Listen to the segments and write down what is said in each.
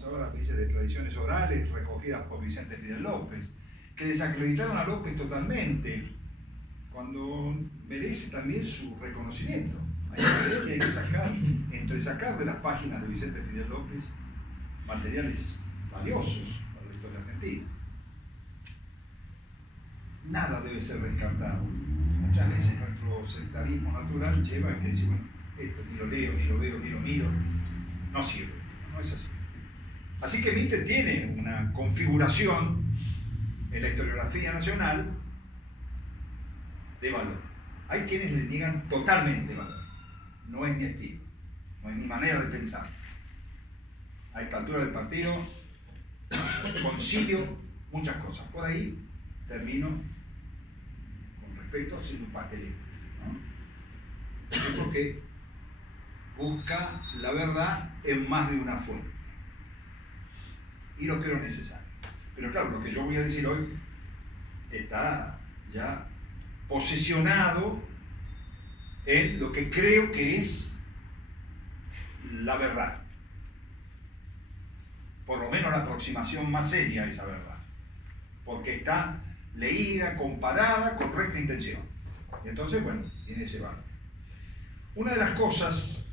hablábamos ahora a veces de tradiciones orales recogidas por Vicente Fidel López, que desacreditaron a López totalmente, cuando merece también su reconocimiento. Hay que entresacar de las páginas de Vicente Fidel López materiales valiosos para la historia argentina. Nada debe ser descartado. Muchas veces nuestro sectarismo natural lleva a que decimos, esto ni lo leo, ni lo veo, ni lo miro, no sirve, no es así. Así que Mitre tiene una configuración en la historiografía nacional de valor. Hay quienes le niegan totalmente valor. No es mi estilo, no es mi manera de pensar. A esta altura del partido concilio muchas cosas. Por ahí termino con respecto a hacer un pastelero, ¿no? Porque busca la verdad en más de una fuente. Y lo creo necesario. Pero claro, lo que yo voy a decir hoy está ya posesionado en lo que creo que es la verdad. Por lo menos la aproximación más seria a esa verdad. Porque está leída, comparada, con recta intención. Y entonces, bueno, tiene ese valor. Una de las cosas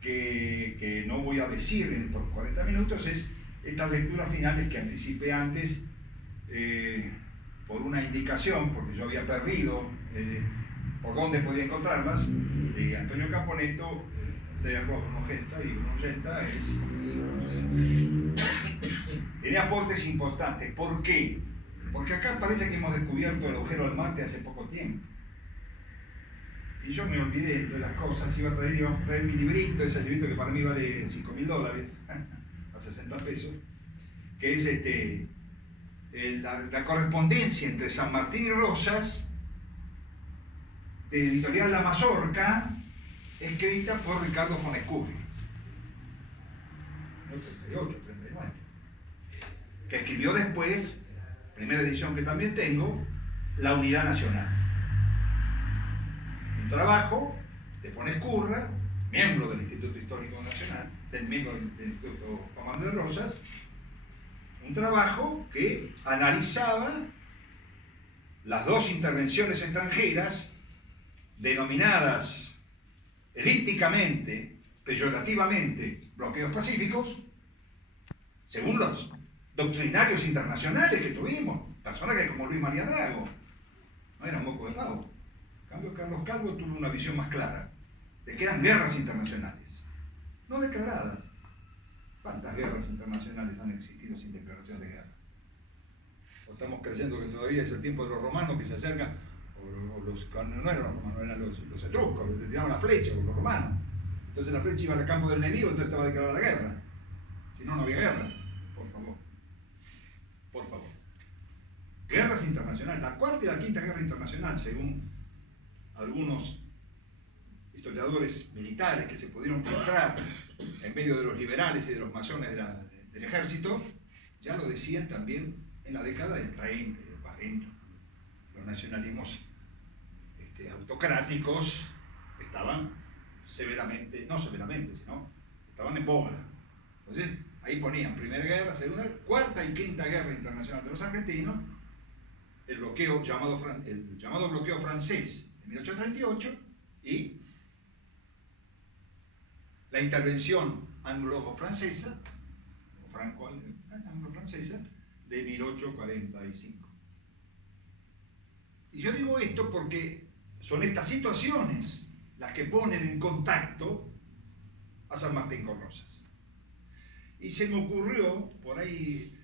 que no voy a decir en estos 40 minutos es estas lecturas finales que anticipé antes por una indicación, porque yo había perdido por dónde podía encontrarlas, de Antonio Caponeto, leerlo a Bruno Gesta, y Bruno Gesta tiene aportes importantes. ¿Por qué? Porque acá parece que hemos descubierto el agujero del Marte hace poco tiempo. Y yo me olvidé de las cosas, iba a traer mi librito, ese librito que para mí vale $5.000, a 60 pesos, que es la correspondencia entre San Martín y Rosas, de editorial La Mazorca, escrita por Ricardo Fonescurri, en el 38, 39, que escribió después, primera edición que también tengo, La Unidad Nacional. Un trabajo de Fonescurra, miembro del Instituto Histórico Nacional, miembro del Instituto Juan Manuel de Rosas, un trabajo que analizaba las dos intervenciones extranjeras denominadas elípticamente, peyorativamente, bloqueos pacíficos, según los doctrinarios internacionales que tuvimos, personajes como Luis María Drago, no era un moco de pavo. En cambio, Carlos Calvo tuvo una visión más clara de que eran guerras internacionales, no declaradas. ¿Cuántas guerras internacionales han existido sin declaración de guerra? ¿O estamos creyendo que todavía es el tiempo de los romanos que se acercan? No eran los romanos, eran los etruscos, les tiraban la flecha, o los romanos. Entonces la flecha iba al campo del enemigo, entonces estaba declarada la guerra. Si no, no había guerra. Por favor. Por favor. Guerras internacionales. La cuarta y la quinta guerra internacional, según algunos historiadores militares que se pudieron filtrar en medio de los liberales y de los masones del ejército, ya lo decían también en la década del 30 y del 40. Los nacionalismos autocráticos estaban severamente, no severamente, sino estaban en boga. Entonces, ahí ponían Primera Guerra, Segunda, Cuarta y Quinta Guerra Internacional de los Argentinos, el llamado bloqueo francés de 1838 y la intervención anglo-francesa, o franco-anglo-francesa, de 1845. Y yo digo esto porque son estas situaciones las que ponen en contacto a San Martín con Rosas. Y se me ocurrió, por ahí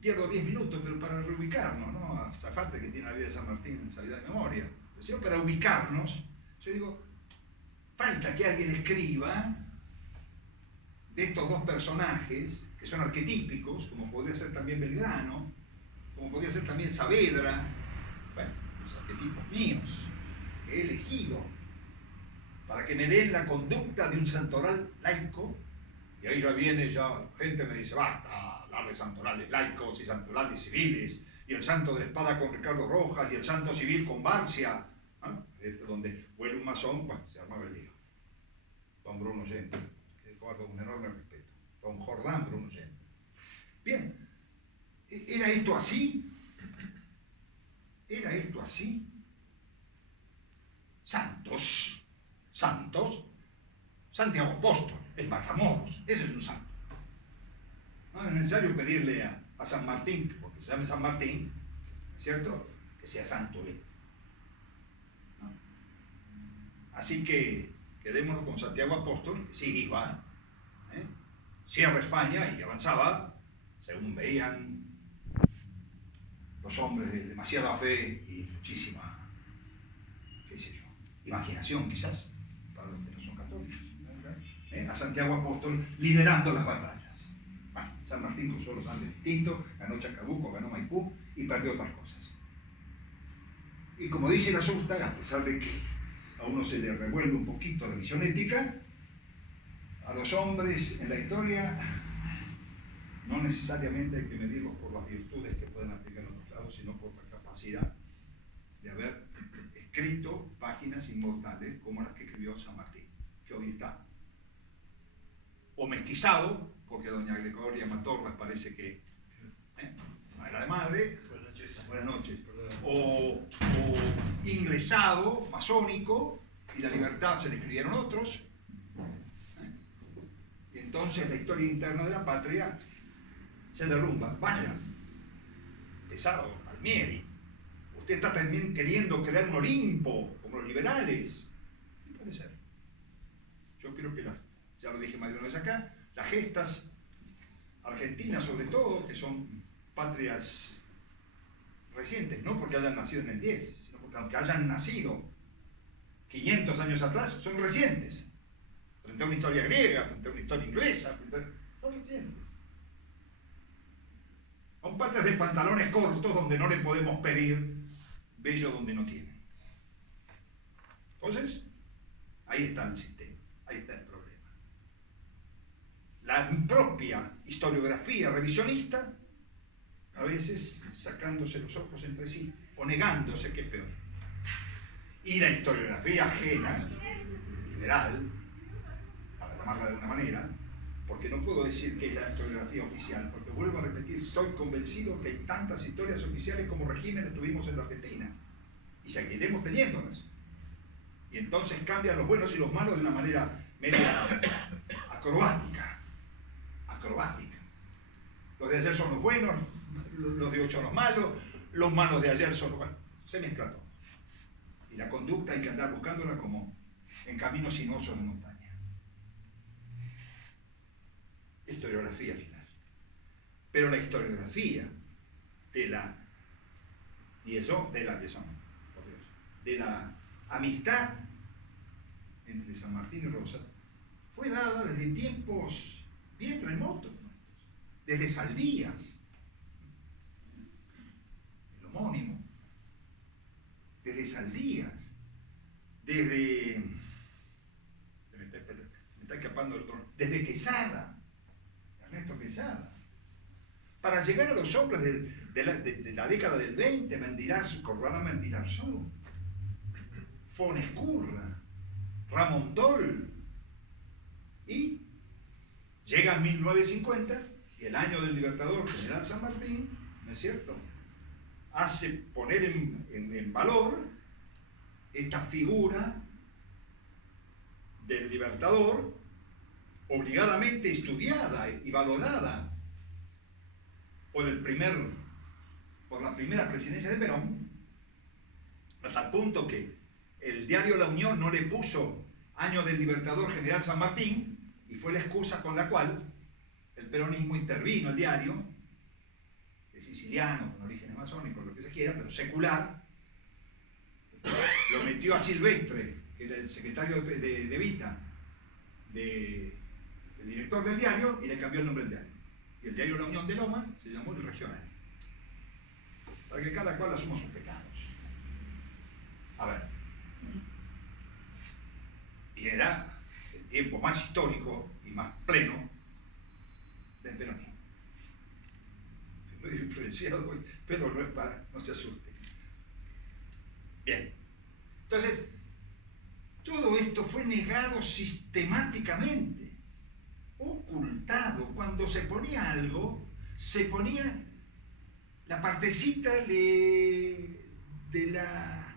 pierdo 10 minutos, pero para reubicarnos, ¿no? A Zafate, que tiene la vida de San Martín, sabida de memoria, pero sino para ubicarnos, yo digo, falta que alguien escriba de estos dos personajes, que son arquetípicos, como podría ser también Belgrano, como podría ser también Saavedra, bueno, los arquetipos míos, que he elegido, para que me den la conducta de un santoral laico, y ahí ya viene, gente me dice, basta hablar de santorales laicos y santorales civiles, y el santo de la espada con Ricardo Rojas, y el santo civil con Barcia, ¿no? Donde huele un masón, bueno, se armaba el lío. Don Bruno Genta, que guardo un enorme respeto. don Jordán Bruno Yendo. Bien, ¿era esto así? ¿Era esto así? Santos, Santiago Apóstol, el Matamoros, ese es un santo. No es necesario pedirle a San Martín, porque se llame San Martín, ¿cierto?, que sea santo él. ¿No? Así que quedémonos con Santiago Apóstol, que sí iba, cierra España y avanzaba, según veían los hombres de demasiada fe y muchísima, qué sé yo, imaginación quizás, para los que no son católicos, a Santiago Apóstol liderando las batallas. Bueno, San Martín cruzó los Andes distintos, ganó Chacabuco, ganó Maipú y perdió otras cosas. Y como dice la Susta, a pesar de que a uno se le revuelve un poquito de visión ética, a los hombres en la historia no necesariamente hay que medirlos por las virtudes que pueden aplicar en otros lados, sino por la capacidad de haber escrito páginas inmortales como las que escribió San Martín, que hoy está o mestizado, porque doña Gregoria Matorras parece que no era de madre, buenas noches, o inglesado, masónico, y la libertad se le escribieron otros, y entonces la historia interna de la patria se derrumba. Vaya, pesado, Palmieri, usted está también queriendo crear un Olimpo, como los liberales. ¿Qué puede ser? Yo creo que ya lo dije más de una vez acá, las gestas argentinas sobre todo, que son patrias recientes, no porque hayan nacido en el 10, sino porque aunque hayan nacido 500 años atrás, son recientes. Frente a una historia griega, frente a una historia inglesa, son recientes. Son patrias de pantalones cortos donde no le podemos pedir bello donde no tienen. Entonces, ahí está el sistema, ahí está el problema. La propia historiografía revisionista, a veces sacándose los ojos entre sí o negándose, que es peor. Y la historiografía ajena, liberal, para llamarla de alguna manera, porque no puedo decir que es la historiografía oficial, porque vuelvo a repetir, soy convencido que hay tantas historias oficiales como regímenes tuvimos en la Argentina, y seguiremos teniéndolas. Y entonces cambian los buenos y los malos de una manera media acrobática. Los de ayer son los buenos, los de hoy son los malos de ayer son los buenos. Se mezcla todo. Y la conducta hay que andar buscándola como en caminos sinuosos de montaña. Historiografía final. Pero la historiografía de la amistad entre San Martín y Rosas fue dada desde tiempos bien remotos, desde Saldías, el homónimo, desde Saldías, desde, se me está escapando el otro, desde Quesada, Ernesto Quesada, para llegar a los hombres de la década del 20, Corvalán Mendirarzú, Fonescurra, Ramón Doll, y llega 1950 y el año del Libertador, General San Martín, ¿no es cierto?, hace poner en valor esta figura del Libertador obligadamente estudiada y valorada por la primera presidencia de Perón, hasta el punto que el diario La Unión no le puso año del Libertador General San Martín, y fue la excusa con la cual el peronismo intervino el diario, de siciliano, con orígenes masónicos, lo que se quiera, pero secular, lo metió a Silvestre, que era el secretario de Vita, de director del diario, y le cambió el nombre del diario. Y el diario La Unión de Loma se llamó El Regional. Para que cada cual asuma sus pecados. A ver. Y era el tiempo más histórico y más pleno del peronismo. Estoy muy influenciado hoy, pero no es para, no se asuste. Bien. Entonces, todo esto fue negado sistemáticamente. ocultado. Cuando se ponía algo, se ponía la partecita de la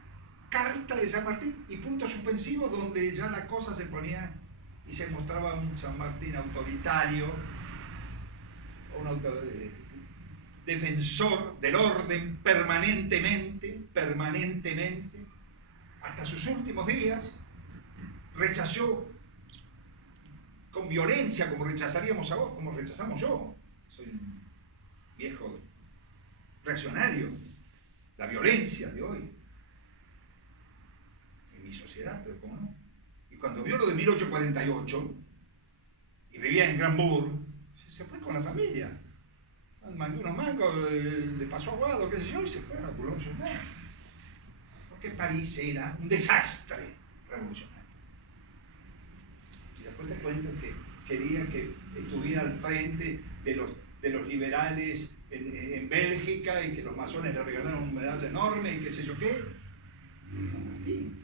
carta de San Martín y punto suspensivo, donde ya la cosa se ponía y se mostraba un San Martín autoritario, un defensor del orden permanentemente, hasta sus últimos días. Rechazó con violencia, como rechazaríamos a vos, como rechazamos yo. Soy un viejo reaccionario. La violencia de hoy en mi sociedad, pero cómo no. Y cuando vio lo de 1848 y vivía en Granbourg, se fue con la familia. Mandó unos mangos, le pasó aguado, qué sé yo, y se fue a Boulogne-sur-Mer. Porque París era un desastre revolucionario. Y después te cuento que quería que estuviera al frente de los liberales en Bélgica y que los masones le regalaron un medalla enorme y qué sé yo qué. San Martín.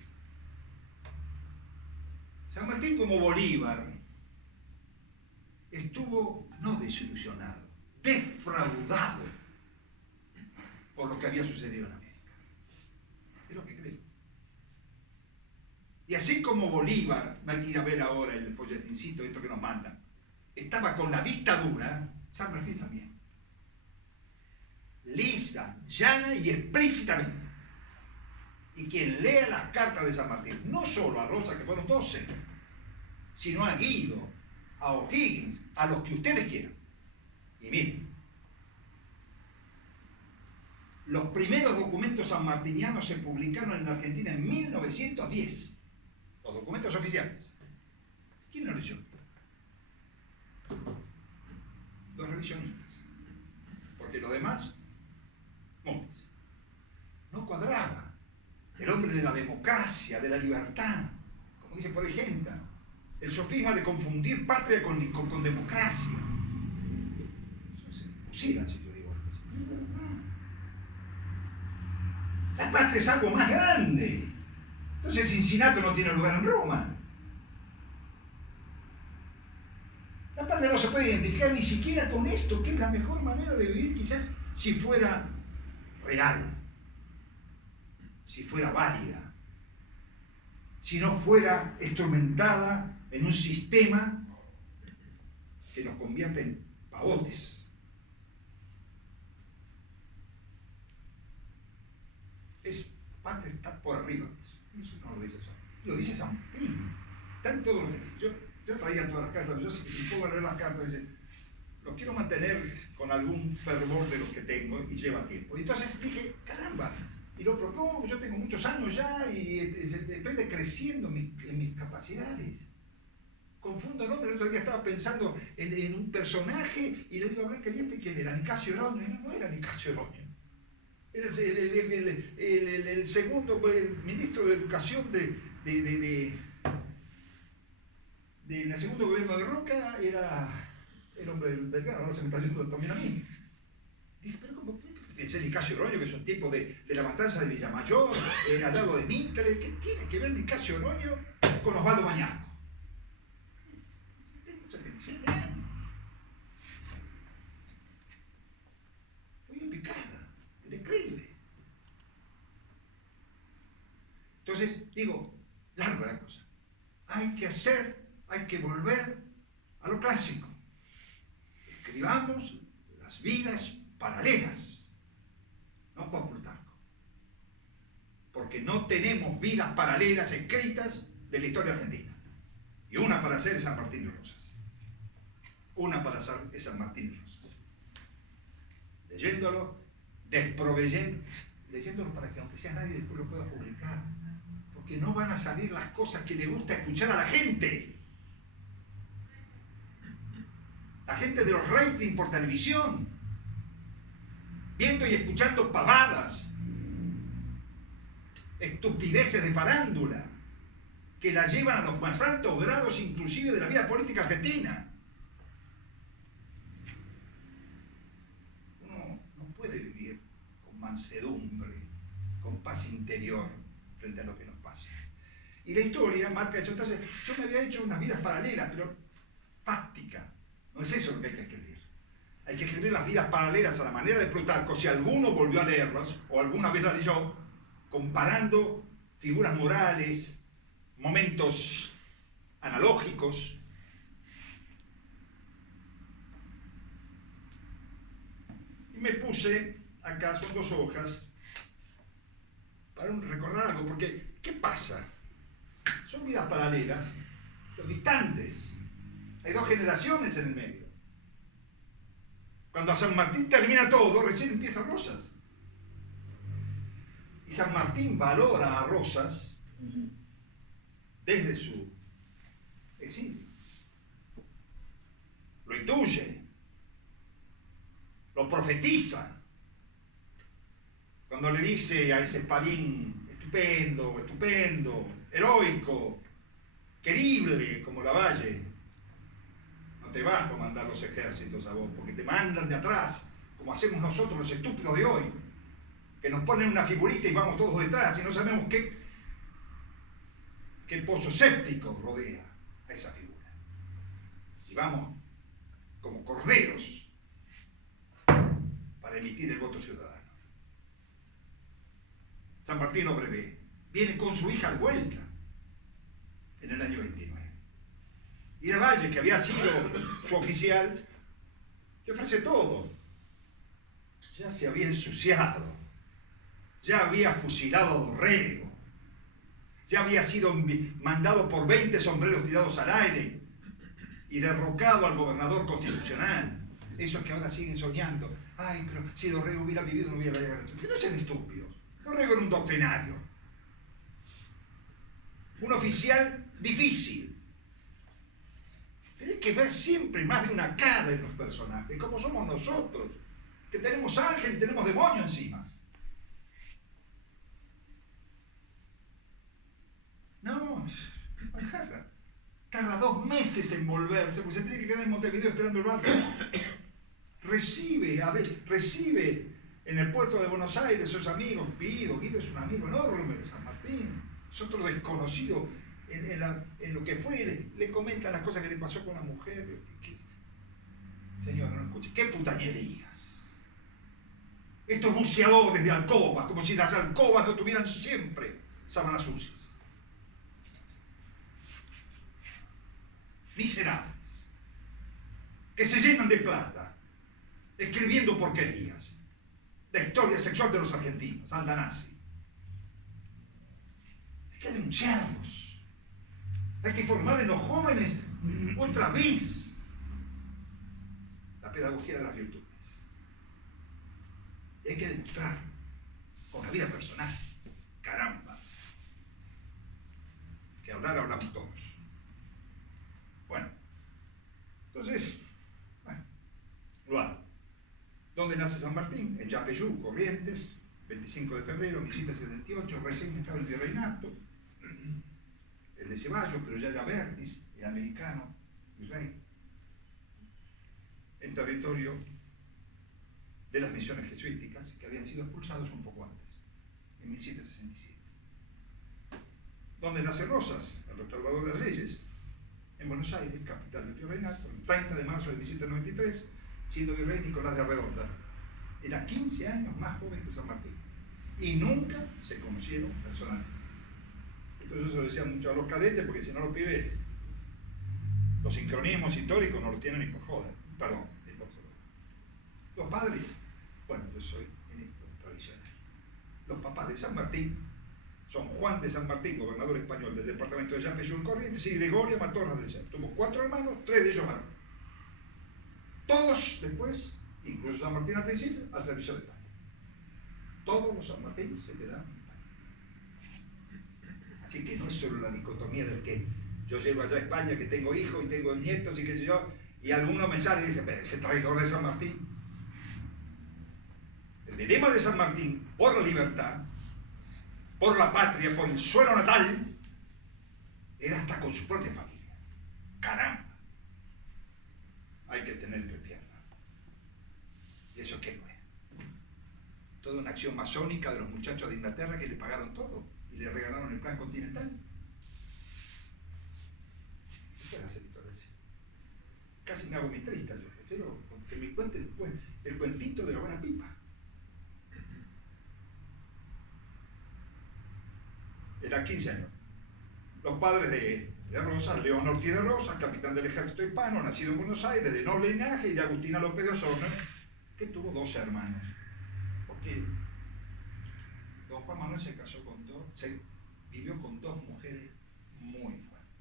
San Martín, como Bolívar, estuvo no desilusionado, defraudado por lo que había sucedido en América. Es lo que creo. Y así como Bolívar, hay que ir a ver ahora el folletincito, esto que nos mandan, estaba con la dictadura, San Martín también. Lisa, llana y explícitamente. Y quien lea las cartas de San Martín, no solo a Rosa, que fueron 12, sino a Guido, a O'Higgins, a los que ustedes quieran. Y miren, los primeros documentos sanmartinianos se publicaron en la Argentina en 1910. Los documentos oficiales. ¿Quién los leyó? Los revisionistas. Porque los demás, montes. No cuadraba. El hombre de la democracia, de la libertad, como dice por ahí Genta, el sofisma de confundir patria con democracia. Eso se fusilan si yo digo esto. No es de verdad. La patria es algo más grande. Entonces Cincinato no tiene lugar en Roma. La patria no se puede identificar ni siquiera con esto, que es la mejor manera de vivir, quizás si fuera real, si fuera válida, si no fuera instrumentada en un sistema que nos convierte en pavotes. Patria está por arriba de eso. Eso no lo dice San Martín. Lo dice San Martín. Están todos los textos. Yo traía todas las cartas, pero yo si puedo leer las cartas, dice, los quiero mantener con algún fervor de los que tengo y lleva tiempo. Y entonces dije, caramba, y lo propongo, yo tengo muchos años ya y estoy decreciendo en mis capacidades. Confundo el nombre, el otro día estaba pensando en un personaje y le digo a Blanca, ¿y este quién era? Nicasio Oroño. No era Nicasio Oroño. Era el segundo ministro de Educación de la segundo gobierno de Roca, era el hombre del Belgrano, ahora se me está yendo también a mí. Dije, pero ¿cómo? Pensé en Nicasio Oroño, que es un tipo de la matanza de Villamayor, al lado de Mitre. ¿Qué tiene que ver Nicasio Oroño con Osvaldo Mañasco? Tengo 77 años. Estoy en picada, en declive. Entonces, digo, larga la cosa. Hay que volver a lo clásico. Escribamos las vidas paralelas, no por Plutarco. Porque no tenemos vidas paralelas escritas de la historia argentina. Y una para hacer es San Martín de Rosas. Una para hacer es San Martín de Rosas. Leyéndolo, leyéndolo para que aunque sea nadie después lo pueda publicar. Porque no van a salir las cosas que le gusta escuchar a la gente. La gente de los ratings por televisión, viendo y escuchando pavadas, estupideces de farándula, que la llevan a los más altos grados inclusive de la vida política argentina. Uno no puede vivir con mansedumbre, con paz interior frente a lo que nos pasa. Y la historia marca eso. Entonces, yo me había hecho unas vidas paralelas, pero fáctica. No es eso lo que hay que escribir. Hay que escribir las vidas paralelas a la manera de Plutarco, si alguno volvió a leerlas, o alguna vez las leyó, comparando figuras morales, momentos analógicos. Y me puse, acá son 2 hojas, para recordar algo, porque ¿qué pasa? Son vidas paralelas, los distantes. Hay 2 generaciones en el medio. Cuando a San Martín termina todo, recién empieza Rosas. Y San Martín valora a Rosas desde su exilio. Lo intuye, lo profetiza. Cuando le dice a ese Espalín, estupendo, estupendo, heroico, querible como Lavalle, no te vas a mandar los ejércitos a vos, porque te mandan de atrás, como hacemos nosotros los estúpidos de hoy, que nos ponen una figurita y vamos todos detrás y no sabemos qué pozo séptico rodea a esa figura. Y vamos como corderos para emitir el voto ciudadano. San Martín lo prevé. Viene con su hija de vuelta en el año 29. Y Lavalle, que había sido su oficial, le ofrece todo. Ya se había ensuciado, ya había fusilado a Dorrego, ya había sido mandado por 20 sombreros tirados al aire y derrocado al gobernador constitucional. Esos que ahora siguen soñando. Ay, pero si Dorrego hubiera vivido no hubiera llegado. Que no sean estúpidos. Dorrego era un doctrinario. Un oficial difícil. Pero hay que ver siempre más de una cara en los personajes, como somos nosotros, que tenemos ángel y tenemos demonio encima. No, tarda 2 meses en volverse, porque se tiene que quedar en Montevideo esperando el barco. Recibe en el puerto de Buenos Aires sus amigos. Guido es un amigo enorme de San Martín, es otro desconocido en lo que fue, le comentan las cosas que le pasó con la mujer. Señor, no escuche, qué putañerías. Estos buceadores de alcobas, como si las alcobas no tuvieran siempre sábanas sucias. Miserables, que se llenan de plata, escribiendo porquerías. La historia sexual de los argentinos, Andanasi. Hay que denunciarlos. Hay que formar en los jóvenes otra vez la pedagogía de las virtudes. Y hay que demostrarlo con la vida personal. Caramba. Que hablamos todos. Bueno, entonces, lo hago. ¿Dónde nace San Martín? En Yapeyú, Corrientes, 25 de febrero, 1778, recién estaba el virreinato, el de Ceballos, pero ya era Vertis, el americano, virrey, en territorio de las misiones jesuíticas, que habían sido expulsados un poco antes, en 1767. ¿Dónde nace Rosas? El restaurador de las leyes, en Buenos Aires, capital del virreinato, el 30 de marzo de 1793, siendo virrey Nicolás de Arredonda. Era 15 años más joven que San Martín. Y nunca se conocieron personalmente. Entonces eso decía mucho a los cadetes, porque si no los pibes, los sincronismos históricos no los tienen ni por joda. Perdón, ni por joda. Los padres, bueno, yo soy en esto tradicional. Los papás de San Martín son Juan de San Martín, gobernador español del departamento de Yapeyú en Corrientes, y Gregoria Matorras del Cerro. Tuvo 4 hermanos, 3 de ellos varones. Todos después, incluso San Martín al principio, al servicio de España. Todos los San Martín se quedaron en España. Así que no es solo la dicotomía del que yo llego allá a España, que tengo hijos y tengo nietos y qué sé yo, y alguno me sale y dice, pero ese traidor de San Martín. El dilema de San Martín, por la libertad, por la patria, por el suelo natal, era hasta con su propia familia. Caramba. Hay que tener entrepierna. ¿Y eso qué fue? Toda una acción masónica de los muchachos de Inglaterra que le pagaron todo y le regalaron el plan continental. Se puede hacer historia así. casi me hago mitrista, yo prefiero que me cuente después el cuentito de la buena pipa. Era 15 años. Los padres de Rosas, León Ortiz de Rosas, capitán del ejército hispano, nacido en Buenos Aires, de noble linaje, y de Agustina López de Osorno, que tuvo 2 hermanos. Porque don Juan Manuel se casó con vivió con 2 mujeres muy fuertes.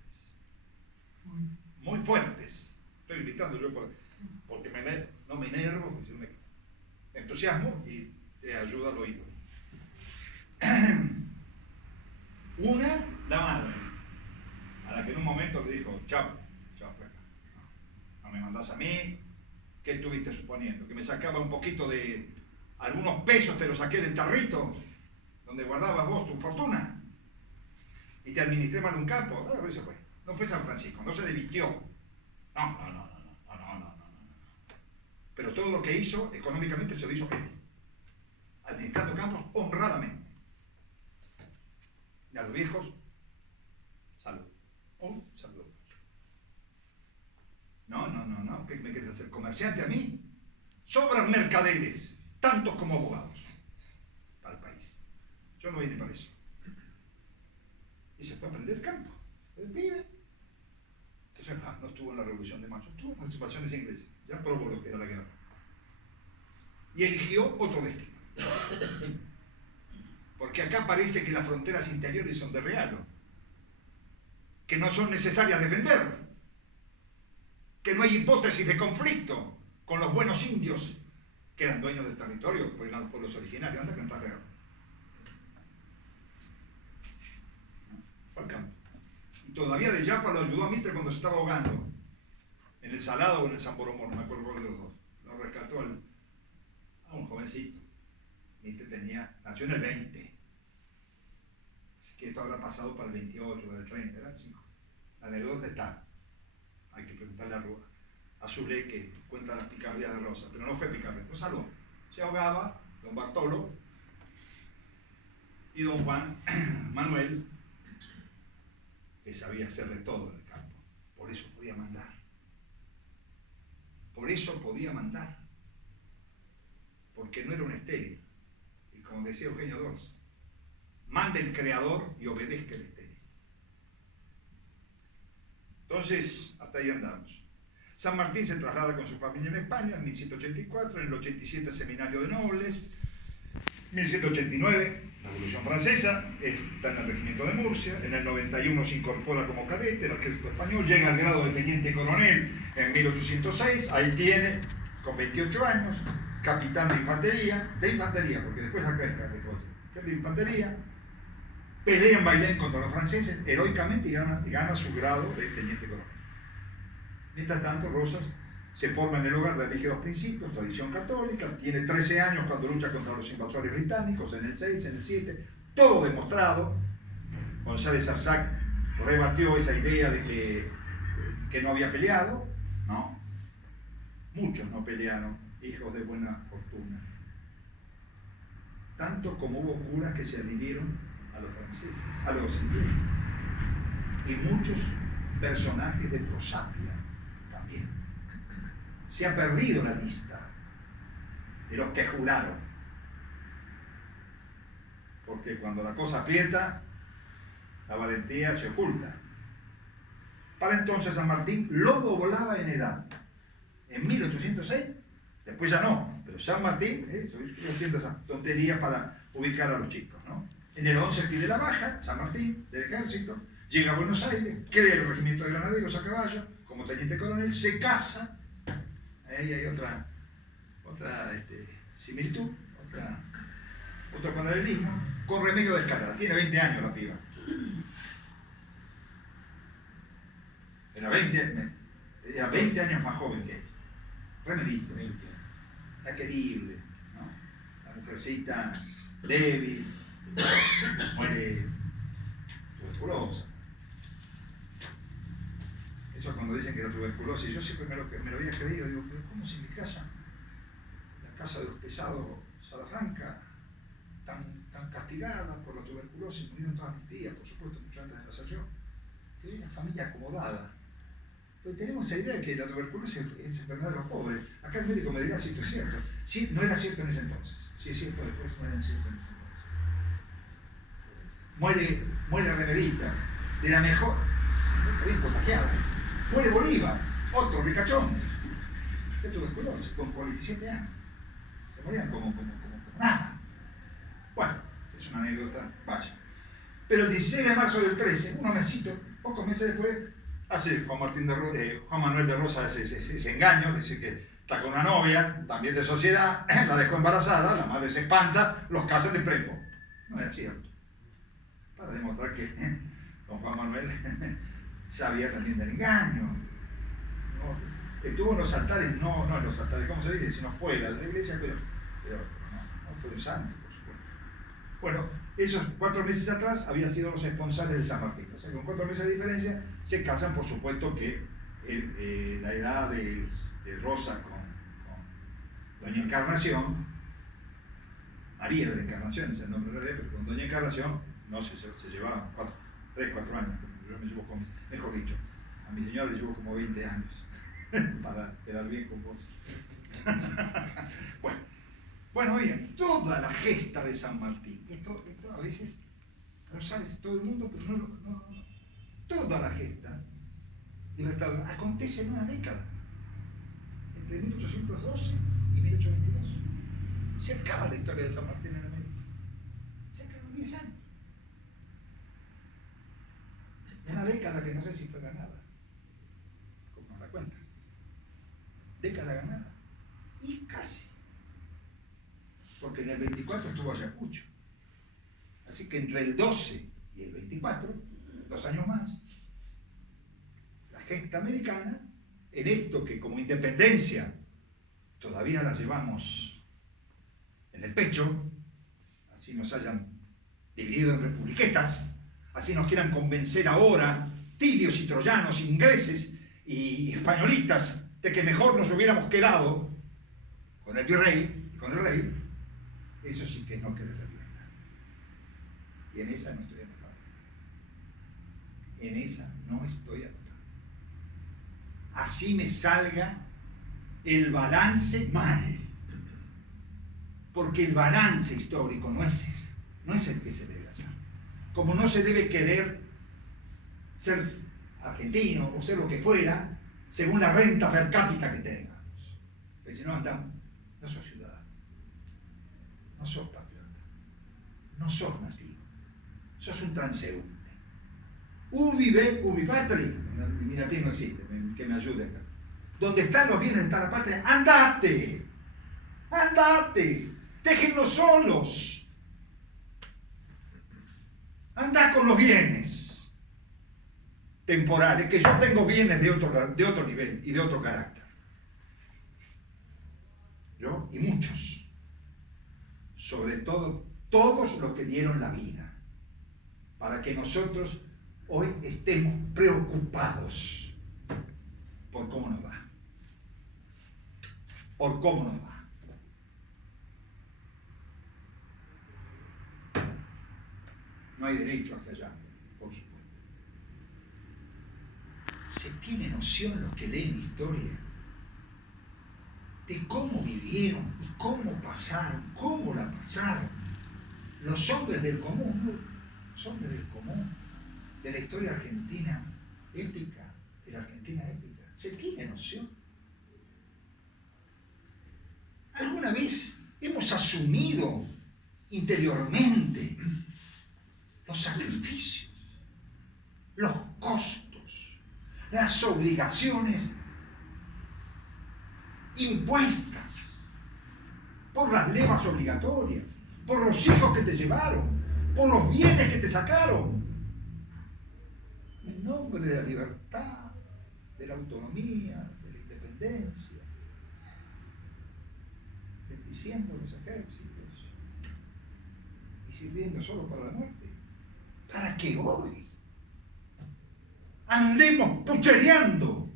Muy fuertes. Estoy gritando yo porque no me enervo, me entusiasmo y te ayuda al oído. Una, la madre, a la que en un momento le dijo, chao, fue acá. No me mandás a mí. ¿Qué estuviste suponiendo? ¿Que me sacaba un poquito de algunos pesos, te los saqué del tarrito donde guardabas vos tu fortuna? Y te administré mal un campo. No, se fue. No fue San Francisco, no se desvistió. No. Pero todo lo que hizo, económicamente, se lo hizo él. Administrando campos honradamente. Y a los viejos, salud. Un saludo. No, ¿qué me quieres hacer? ¿Comerciante a mí? Sobran mercaderes, tantos como abogados, para el país. Yo no vine para eso. Y se fue a aprender campo. El pibe. Entonces, no estuvo en la Revolución de Mayo, estuvo en las invasiones inglesas. Ya probó lo que era la guerra. Y eligió otro destino. Porque acá parece que las fronteras interiores son de regalo, que no son necesarias defender, que no hay hipótesis de conflicto con los buenos indios que eran dueños del territorio, porque eran los pueblos originarios. Anda a cantar guerra. Fue al campo. Y todavía de Yapa lo ayudó a Mitre cuando se estaba ahogando, en el Salado o en el San Boromón, no me acuerdo cuál de los dos. Lo rescató a un jovencito. Mitre nació en el 20. Así que esto habrá pasado para el 28, para el 30, era chico. La anécdota está. Hay que preguntarle a Zule, que cuenta las picardías de Rosa, pero no fue picardía, lo salvó. Se ahogaba don Bartolo y don Juan Manuel, que sabía hacer de todo en el campo. Por eso podía mandar. Por eso podía mandar. Porque no era un estéril. Y como decía Eugenio Dors, mande el creador y obedezca el estéril. Entonces, hasta ahí andamos. San Martín se traslada con su familia en España en 1784, en el 87 Seminario de Nobles, 1789 Revolución Francesa, está en el regimiento de Murcia, en el 91 se incorpora como cadete al ejército español, llega al grado de teniente coronel en 1806, ahí tiene, con 28 años, capitán de infantería, porque después acá está de infantería, pelea en Bailén contra los franceses heroicamente y gana su grado de teniente coronel. Mientras tanto, Rosas se forma en el hogar de rígidos principios, tradición católica, tiene 13 años cuando lucha contra los invasores británicos, en el 6, en el 7, todo demostrado. González Arzac rebatió esa idea de que no había peleado, ¿no? Muchos no pelearon, hijos de buena fortuna. Tanto como hubo curas que se adhirieron a los franceses, a los ingleses, y muchos personajes de prosapia también. Se ha perdido la lista de los que juraron, porque cuando la cosa aprieta, la valentía se oculta. Para entonces San Martín lo doblaba en edad. En 1806, después ya no, pero San Martín, estoy haciendo esa tontería para ubicar a los chicos, ¿no? En el 11 pide la baja, San Martín, del ejército, llega a Buenos Aires, crea el regimiento de granaderos a caballo, como teniente coronel, se casa, ahí hay otra similitud, otro paralelismo, con Remedio de Escalada, tiene 20 años la piba. Era 20 años más joven que ella. Remedito, la querible, ¿no? La mujercita débil, muere tuberculosa. Eso cuando dicen que era tuberculosis, yo siempre me lo había creído, digo, pero ¿cómo si mi casa, la casa de los pesados Salafranca, tan castigada por la tuberculosis, murieron todas mis tías, por supuesto, mucho antes de nacer yo, que era una familia acomodada, Pues tenemos esa idea de que la tuberculosis es enfermedad de los pobres. Acá el médico me dirá si esto es cierto. Sí, no era cierto en ese entonces. Sí es cierto después, no era cierto en ese entonces. Muere Remeditas, de la mejor, está bien contagiada. Muere Bolívar, otro ricachón, de tuberculosis, con 47 años. Se morían como nada. Bueno, es una anécdota, vaya. Pero el 16 de marzo del 13, unos mesitos, pocos meses después, hace Juan Manuel de Rosas ese engaño, dice que está con una novia, también de sociedad, la dejó embarazada, la madre se espanta, los casan de prepo. No era cierto. Para demostrar que don Juan Manuel sabía también del engaño. No, estuvo en los altares, no en los altares, ¿cómo se dice? Sino fuera de la iglesia, pero no fue un santo, por supuesto. Bueno, esos 4 meses atrás habían sido los esponsales de San Martín. O sea, con 4 meses de diferencia se casan, por supuesto que la edad de Rosa con Doña Encarnación, María de la Encarnación es el nombre de pero con Doña Encarnación, no sé, se llevaban 3, 4 años. Yo me llevo mejor dicho, a mi señora le llevo como 20 años para quedar bien con vos. Bueno, bien, toda la gesta de San Martín, esto a veces no sabes todo el mundo, pero no. Toda la gesta libertadora acontece en una década, entre 1812 y 1822. Se acaba la historia de San Martín en América. Se acaba en 10 años. Una década que no sé si fue ganada, como nos la cuentan. Década ganada. Y casi. Porque en el 24 estuvo Ayacucho. Así que entre el 12 y el 24, 2 años más, la gesta americana, en esto que como independencia todavía la llevamos en el pecho, así nos hayan dividido en republiquetas, así nos quieran convencer ahora, tirios y troyanos, ingleses y españolistas, de que mejor nos hubiéramos quedado con el virrey y con el rey. Eso sí que no querer la libertad. Y en esa no estoy anotado. En esa no estoy anotado. Así me salga el balance mal. Porque el balance histórico no es ese. No es el que se debe hacer. Como no se debe querer ser argentino o ser lo que fuera, según la renta per cápita que tengamos. Porque si no andamos, no sos ciudadano. No sos patriota, no sos nativo, sos un transeúnte. Ubi patri, mi nativo no existe, que me ayude acá. Donde están los bienes está la patria, andate, déjenlos solos. Andá con los bienes temporales, que yo tengo bienes de otro nivel y de otro carácter. Yo y muchos. Sobre todo, todos los que dieron la vida, para que nosotros hoy estemos preocupados por cómo nos va. Por cómo nos va. No hay derecho hasta allá, por supuesto. ¿Se tiene noción los que leen historia de cómo vivieron y cómo pasaron, cómo la pasaron los hombres del común, los hombres del común, de la historia argentina épica, de la Argentina épica? ¿Se tiene noción? ¿Alguna vez hemos asumido interiormente los sacrificios, los costos, las obligaciones impuestas por las levas obligatorias, por los hijos que te llevaron, por los bienes que te sacaron, en nombre de la libertad, de la autonomía, de la independencia, bendiciendo los ejércitos y sirviendo solo para la muerte? ¿Para qué hoy andemos puchereando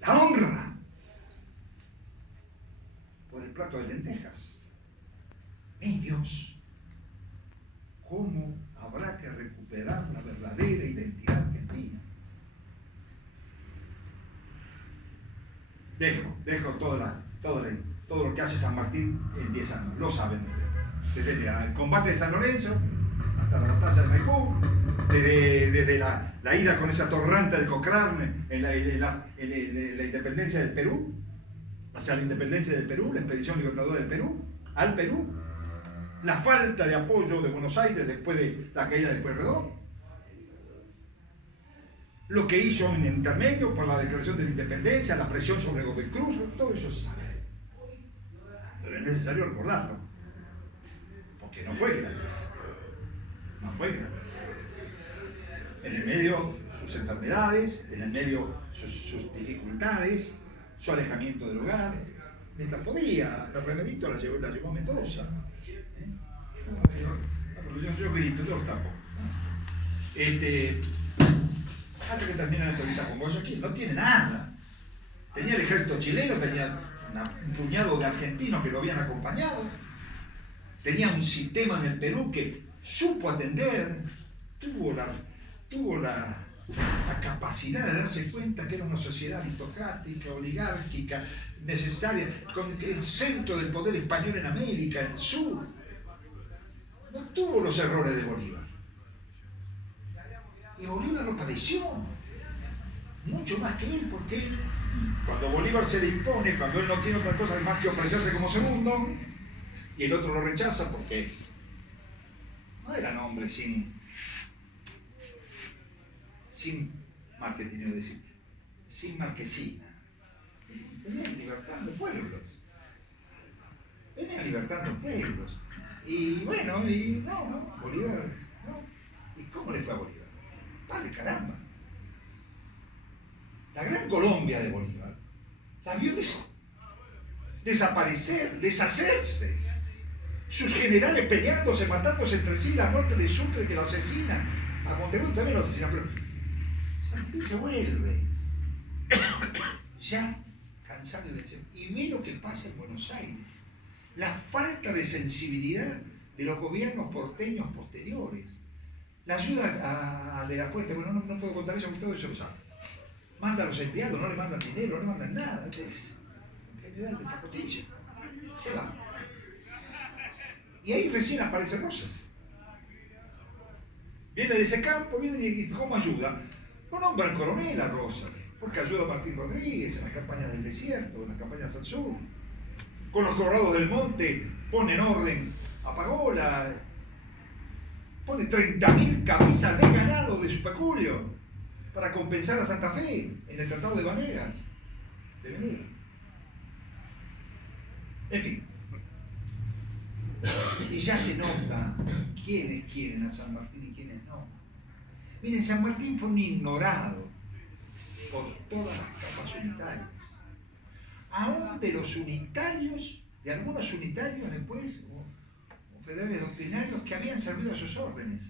la honra por el plato de lentejas? Mi Dios, ¿cómo habrá que recuperar la verdadera identidad argentina? Dejo todo lo que hace San Martín en 10 años, lo saben. Desde el combate de San Lorenzo hasta la batalla de Maipú, desde la ida con esa torranta de Cochrane en la independencia del Perú, hacia la independencia del Perú, la expedición libertadora del Perú, al Perú, la falta de apoyo de Buenos Aires después de la caída del Pueyrredón, lo que hizo en intermedio por la declaración de la independencia, la presión sobre Godoy Cruz, todo eso se sabe. Pero es necesario recordarlo, porque no fue gratis. No fue gratis. En el medio sus enfermedades, en el medio sus dificultades, su alejamiento del hogar. Mientras podía, el remedito la llevó a Mendoza. Yo grito, yo los tapo. Hasta que termina la entrevista con Guayaquil, no tiene nada. Tenía el ejército chileno, tenía un puñado de argentinos que lo habían acompañado, tenía un sistema en el Perú que supo atender, tuvo la capacidad de darse cuenta que era una sociedad aristocrática, oligárquica, necesaria, con el centro del poder español en América, en el sur. No tuvo los errores de Bolívar. Y Bolívar lo padeció, mucho más que él, porque él, cuando Bolívar se le impone, cuando él no tiene otra cosa más que ofrecerse como segundo, y el otro lo rechaza porque no eran hombres sin marketing, es decir, sin marquesina. Venían libertando pueblos. Y bueno, Bolívar, no. ¿Y cómo le fue a Bolívar? ¡Padre caramba! La gran Colombia de Bolívar la vio desaparecer, deshacerse. Sus generales peleándose, matándose entre sí, la norte del sur de que lo asesinan. A Montevideo también lo asesinan, pero San Martín se vuelve. Ya cansado y vencido. Y ve lo que pasa en Buenos Aires. La falta de sensibilidad de los gobiernos porteños posteriores. La ayuda a De la Fuente, bueno, no puedo contar eso, porque todo eso lo sabe. Manda a los enviados, no le mandan dinero, no le mandan nada. Es un general de pacotilla. Se va. Y ahí recién aparece Rosas. Viene de ese campo, viene y ¿cómo ayuda? No nombra al coronel a Rosas, porque ayuda a Martín Rodríguez en las campañas del desierto, en las campañas al sur. Con los colorados del monte pone en orden a Pagola, pone 30.000 cabezas de ganado de su peculio para compensar a Santa Fe en el Tratado de Venegas. En fin. Y ya se nota quiénes quieren a San Martín y quiénes no. Miren, San Martín fue un ignorado por todas las capas unitarias. Aún de los unitarios, de algunos unitarios después, o federales doctrinarios que habían servido a sus órdenes,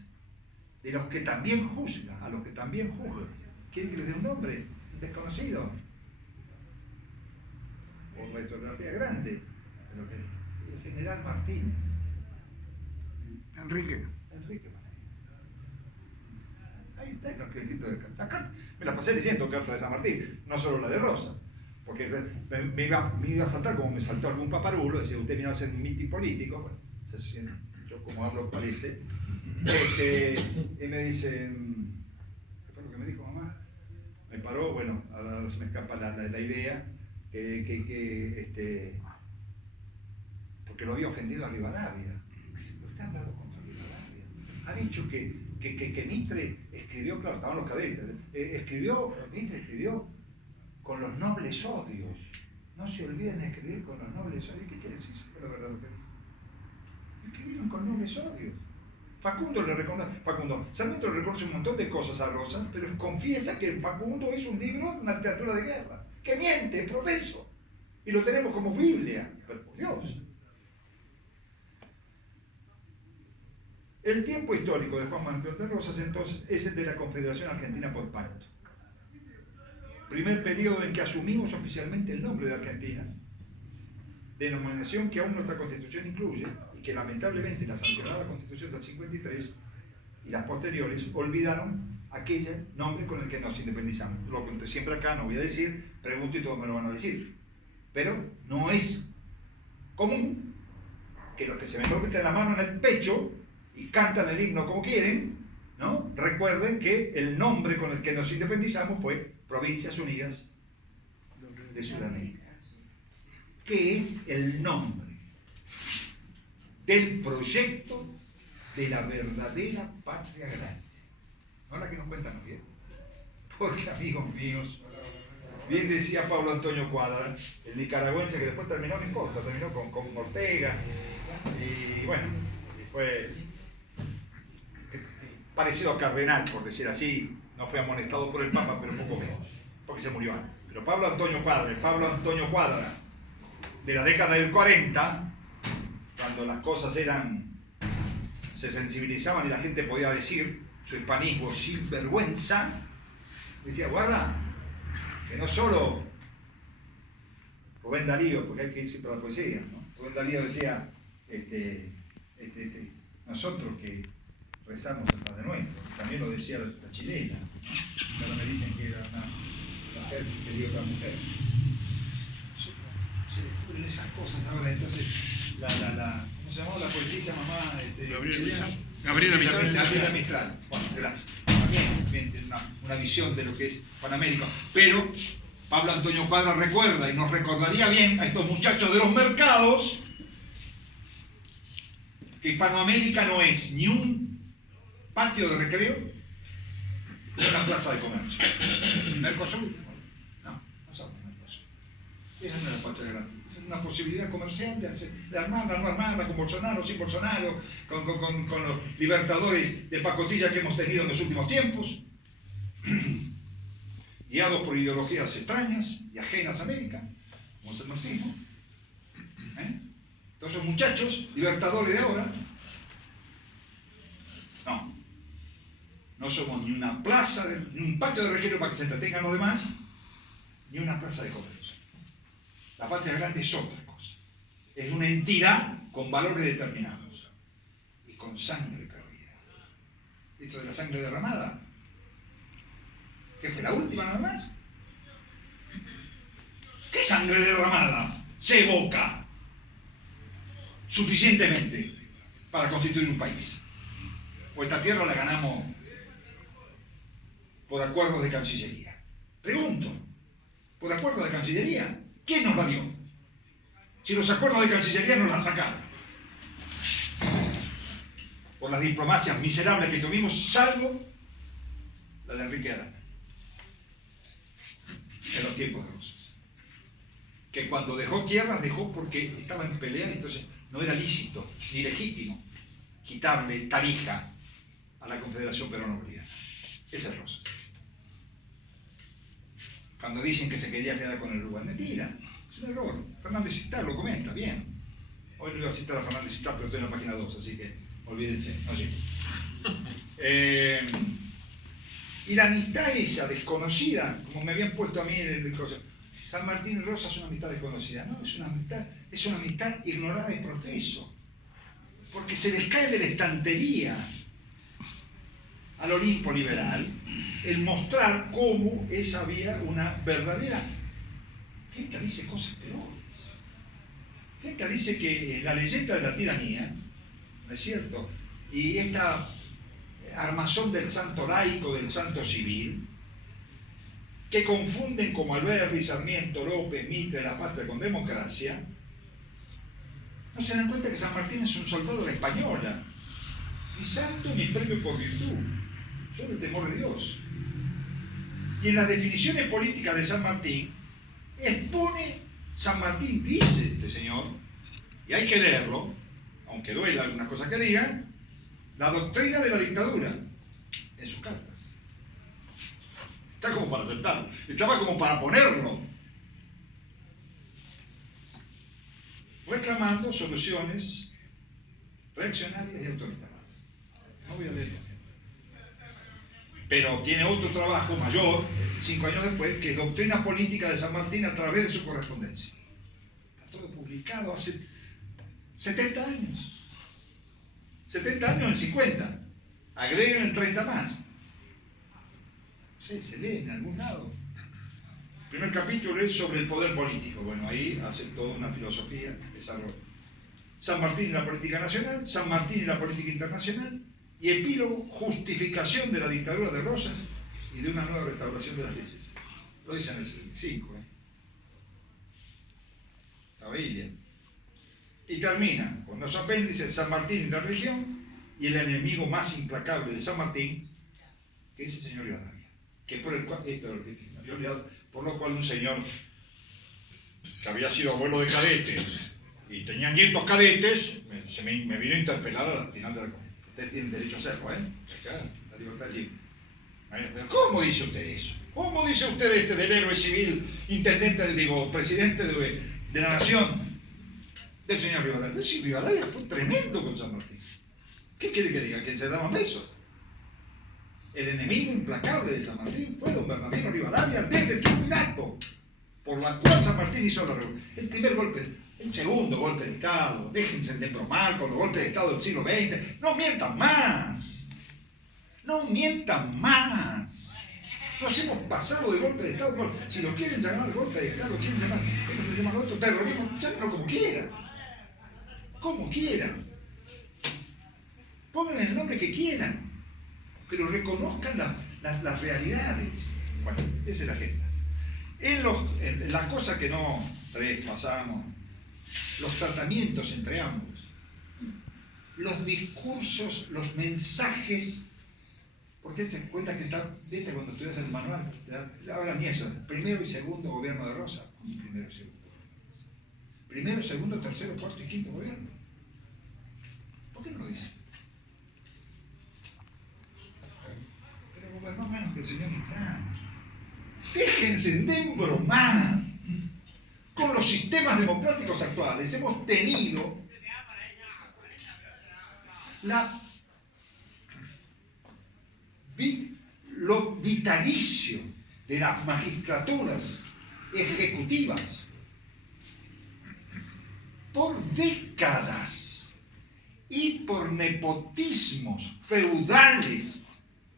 de los que también juzga, a los que también juzga. ¿Quieren que les dé un nombre? Un desconocido. Por la historiografía grande, pero que el general Martínez. Enrique Martínez. Ahí está el escrito de carta. Acá me la pasé leyendo carta de San Martín, no solo la de Rosas, porque me iba a saltar como me saltó algún paparulo, decía, usted viene a hacer un mitin político, bueno, yo como hablo parece, y me dicen, ¿qué fue lo que me dijo mamá? Me paró, bueno, ahora se me escapa la idea, porque lo había ofendido a Rivadavia. Usted ha hablado contra Rivadavia. Ha dicho que Mitre escribió, claro, estaban los cadetes, Mitre escribió con los nobles odios. No se olviden de escribir con los nobles odios. ¿Qué quiere decir? Eso fue la verdad lo que dijo. Escribieron con nobles odios. Sarmiento le reconoce un montón de cosas a Rosas, pero confiesa que Facundo es un libro, una literatura de guerra, que miente, es profeso, y lo tenemos como Biblia, pero por Dios. El tiempo histórico de Juan Manuel de Rosas, entonces, es el de la Confederación Argentina por Pacto. Primer periodo en que asumimos oficialmente el nombre de Argentina, denominación que aún nuestra Constitución incluye, y que lamentablemente la sancionada Constitución del 53 y las posteriores olvidaron aquel nombre con el que nos independizamos. Lo conté siempre acá, no voy a decir, pregunto y todos me lo van a decir. Pero no es común que los que se meten la mano en el pecho y cantan el himno como quieren, ¿no?, recuerden que el nombre con el que nos independizamos fue Provincias Unidas de Sudamérica. ¿Qué es el nombre del proyecto de la verdadera patria grande? No la que nos cuentan los viejos. Porque, amigos míos, bien decía Pablo Antonio Cuadra, el nicaragüense que después terminó, no importa, terminó con Ortega, y bueno, fue parecido a cardenal, por decir así, no fue amonestado por el Papa, pero poco menos, porque se murió antes. Pero Pablo Antonio Cuadra, de la década del 40, cuando las cosas se sensibilizaban y la gente podía decir su hispanismo sin vergüenza, decía, guarda, que no solo Rubén Darío, porque hay que irse para la poesía, ¿no? Rubén Darío decía, nosotros que rezamos el Padre Nuestro, también lo decía la chilena, ¿no? Ahora me dicen que era una mujer que quería otra mujer. Se descubren esas cosas ahora, entonces, ¿cómo se llamaba la poetisa mamá chilena? Gabriela Mistral. Bueno, gracias. También tiene una visión de lo que es Panamérica. Pero Pablo Antonio Cuadra recuerda, y nos recordaría bien a estos muchachos de los mercados, que Hispanoamérica no es ni un patio de recreo ni una plaza de comercio. ¿Mercosur? No somos Mercosur. Esa no es la patria grande. Es una posibilidad comercial de armarla, no armarla, con Bolsonaro, sin Bolsonaro, con los libertadores de pacotilla que hemos tenido en los últimos tiempos, guiados por ideologías extrañas y ajenas a América, como es el marxismo. Entonces, esos muchachos, libertadores de ahora, no somos ni una plaza, ni un patio de recreo para que se entretengan los demás, ni una plaza de comercio. La patria grande es otra cosa. Es una entidad con valores determinados y con sangre perdida. Esto de la sangre derramada, ¿qué fue la última nada más? ¿Qué sangre derramada se evoca suficientemente para constituir un país? O esta tierra la ganamos por acuerdos de Cancillería. Pregunto, ¿por acuerdos de Cancillería? ¿Quién nos la dio? Si los acuerdos de Cancillería nos la han sacado. Por las diplomacias miserables que tuvimos, salvo la de Enrique Arana, en los tiempos de Rosas. Que cuando dejó tierras, dejó porque estaba en pelea, entonces no era lícito ni legítimo quitarle Tarija a la Confederación Peruano-Boliviana. Esa es Rosas. Cuando dicen que se quería quedar con el Uruguay, mentira, es un error. Fernández Citar lo comenta, bien. Hoy no iba a citar a Fernández Citar, pero estoy en la página 2, así que olvídense, no sé. Y la amistad esa, desconocida, como me habían puesto a mí en el cosa, San Martín y Rosas es una amistad desconocida. No, es una amistad ignorada de profeso. Porque se les cae de la estantería al Olimpo liberal el mostrar cómo esa había una verdadera... Gente dice cosas peores. Gente dice que la leyenda de la tiranía, ¿no es cierto? Y esta armazón del santo laico, del santo civil, que confunden como Alberdi, Sarmiento, López, Mitre, la patria con democracia, no se dan cuenta que San Martín es un soldado de la española, ni santo ni premio por virtud, solo el temor de Dios. Y en las definiciones políticas de San Martín, expone, San Martín dice este señor, y hay que leerlo, aunque duela algunas cosas que digan, la doctrina de la dictadura en sus cartas. Está como para aceptarlo, estaba como para ponerlo, reclamando soluciones reaccionarias y autoritarias. No voy a leerlo. Pero tiene otro trabajo mayor, 5 años después, que es Doctrina Política de San Martín a través de su correspondencia. Está todo publicado hace 70 años. 70 años en 50. Agreguen en 30 más. No sé, se lee en algún lado. El primer capítulo es sobre el poder político. Bueno, ahí hace toda una filosofía, desarrollo. San Martín y la política nacional, San Martín y la política internacional, y epílogo, justificación de la dictadura de Rosas y de una nueva restauración de las leyes. Lo dice en el 75, Estaba ahí bien. Y termina con los apéndices San Martín y la religión, y el enemigo más implacable de San Martín, que es el señor Rivadavia. Que por el cual, esto es lo que me había olvidado, por lo cual un señor que había sido abuelo de cadete y tenía nietos cadetes, me vino a interpelar al final de la... Ustedes tienen derecho a hacerlo, Acá, la libertad libre. ¿Cómo dice usted eso? ¿Cómo dice usted del héroe civil, intendente, presidente de la nación, del señor Rivadavia? Sí, Rivadavia fue tremendo con San Martín. ¿Qué quiere que diga? ¿Que se daban besos? El enemigo implacable de San Martín fue don Bernardino Rivadavia desde el triunvirato, por la cual San Martín hizo la revolución. El primer golpe, el segundo golpe de Estado. Déjense de bromar con los golpes de Estado del siglo XX. No mientan más. No mientan más. Nos hemos pasado de golpe de Estado. Si lo quieren llamar golpe de Estado, quieren llamar, ¿cómo se llama lo otro? Terrorismo, llámenlo como quieran. Como quieran. Pónganle el nombre que quieran. Pero reconozcan las realidades. Bueno, esa es la agenda. En la cosa que no pasamos, los tratamientos entre ambos, los discursos, los mensajes, porque se cuenta que está, viste cuando estudias el manual, ahora ni eso, primero y segundo gobierno de Rosa, primero y segundo gobierno de Rosa. Primero, segundo, tercero, cuarto y quinto gobierno. ¿Por qué no lo dicen? Gobernó menos que el señor Infran. Déjense de embromar con los sistemas democráticos actuales. Hemos tenido lo vitalicio de las magistraturas ejecutivas por décadas y por nepotismos feudales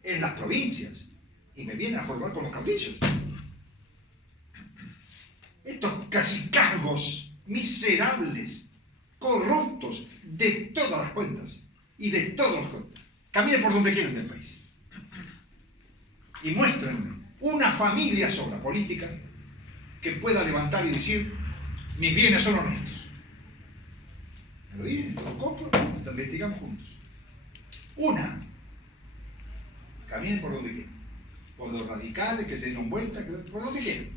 en las provincias, y me vienen a jorbar con los caudillos. Estos cacicazgos miserables, corruptos de todas las cuentas y de todos los cuentas. Caminen por donde quieran del país y muestren una familia sola política que pueda levantar y decir: mis bienes son honestos. Me lo dicen, lo compro, lo investigamos juntos. Una. Caminen por donde quieran. Por los radicales que se dieron vuelta, por donde quieran.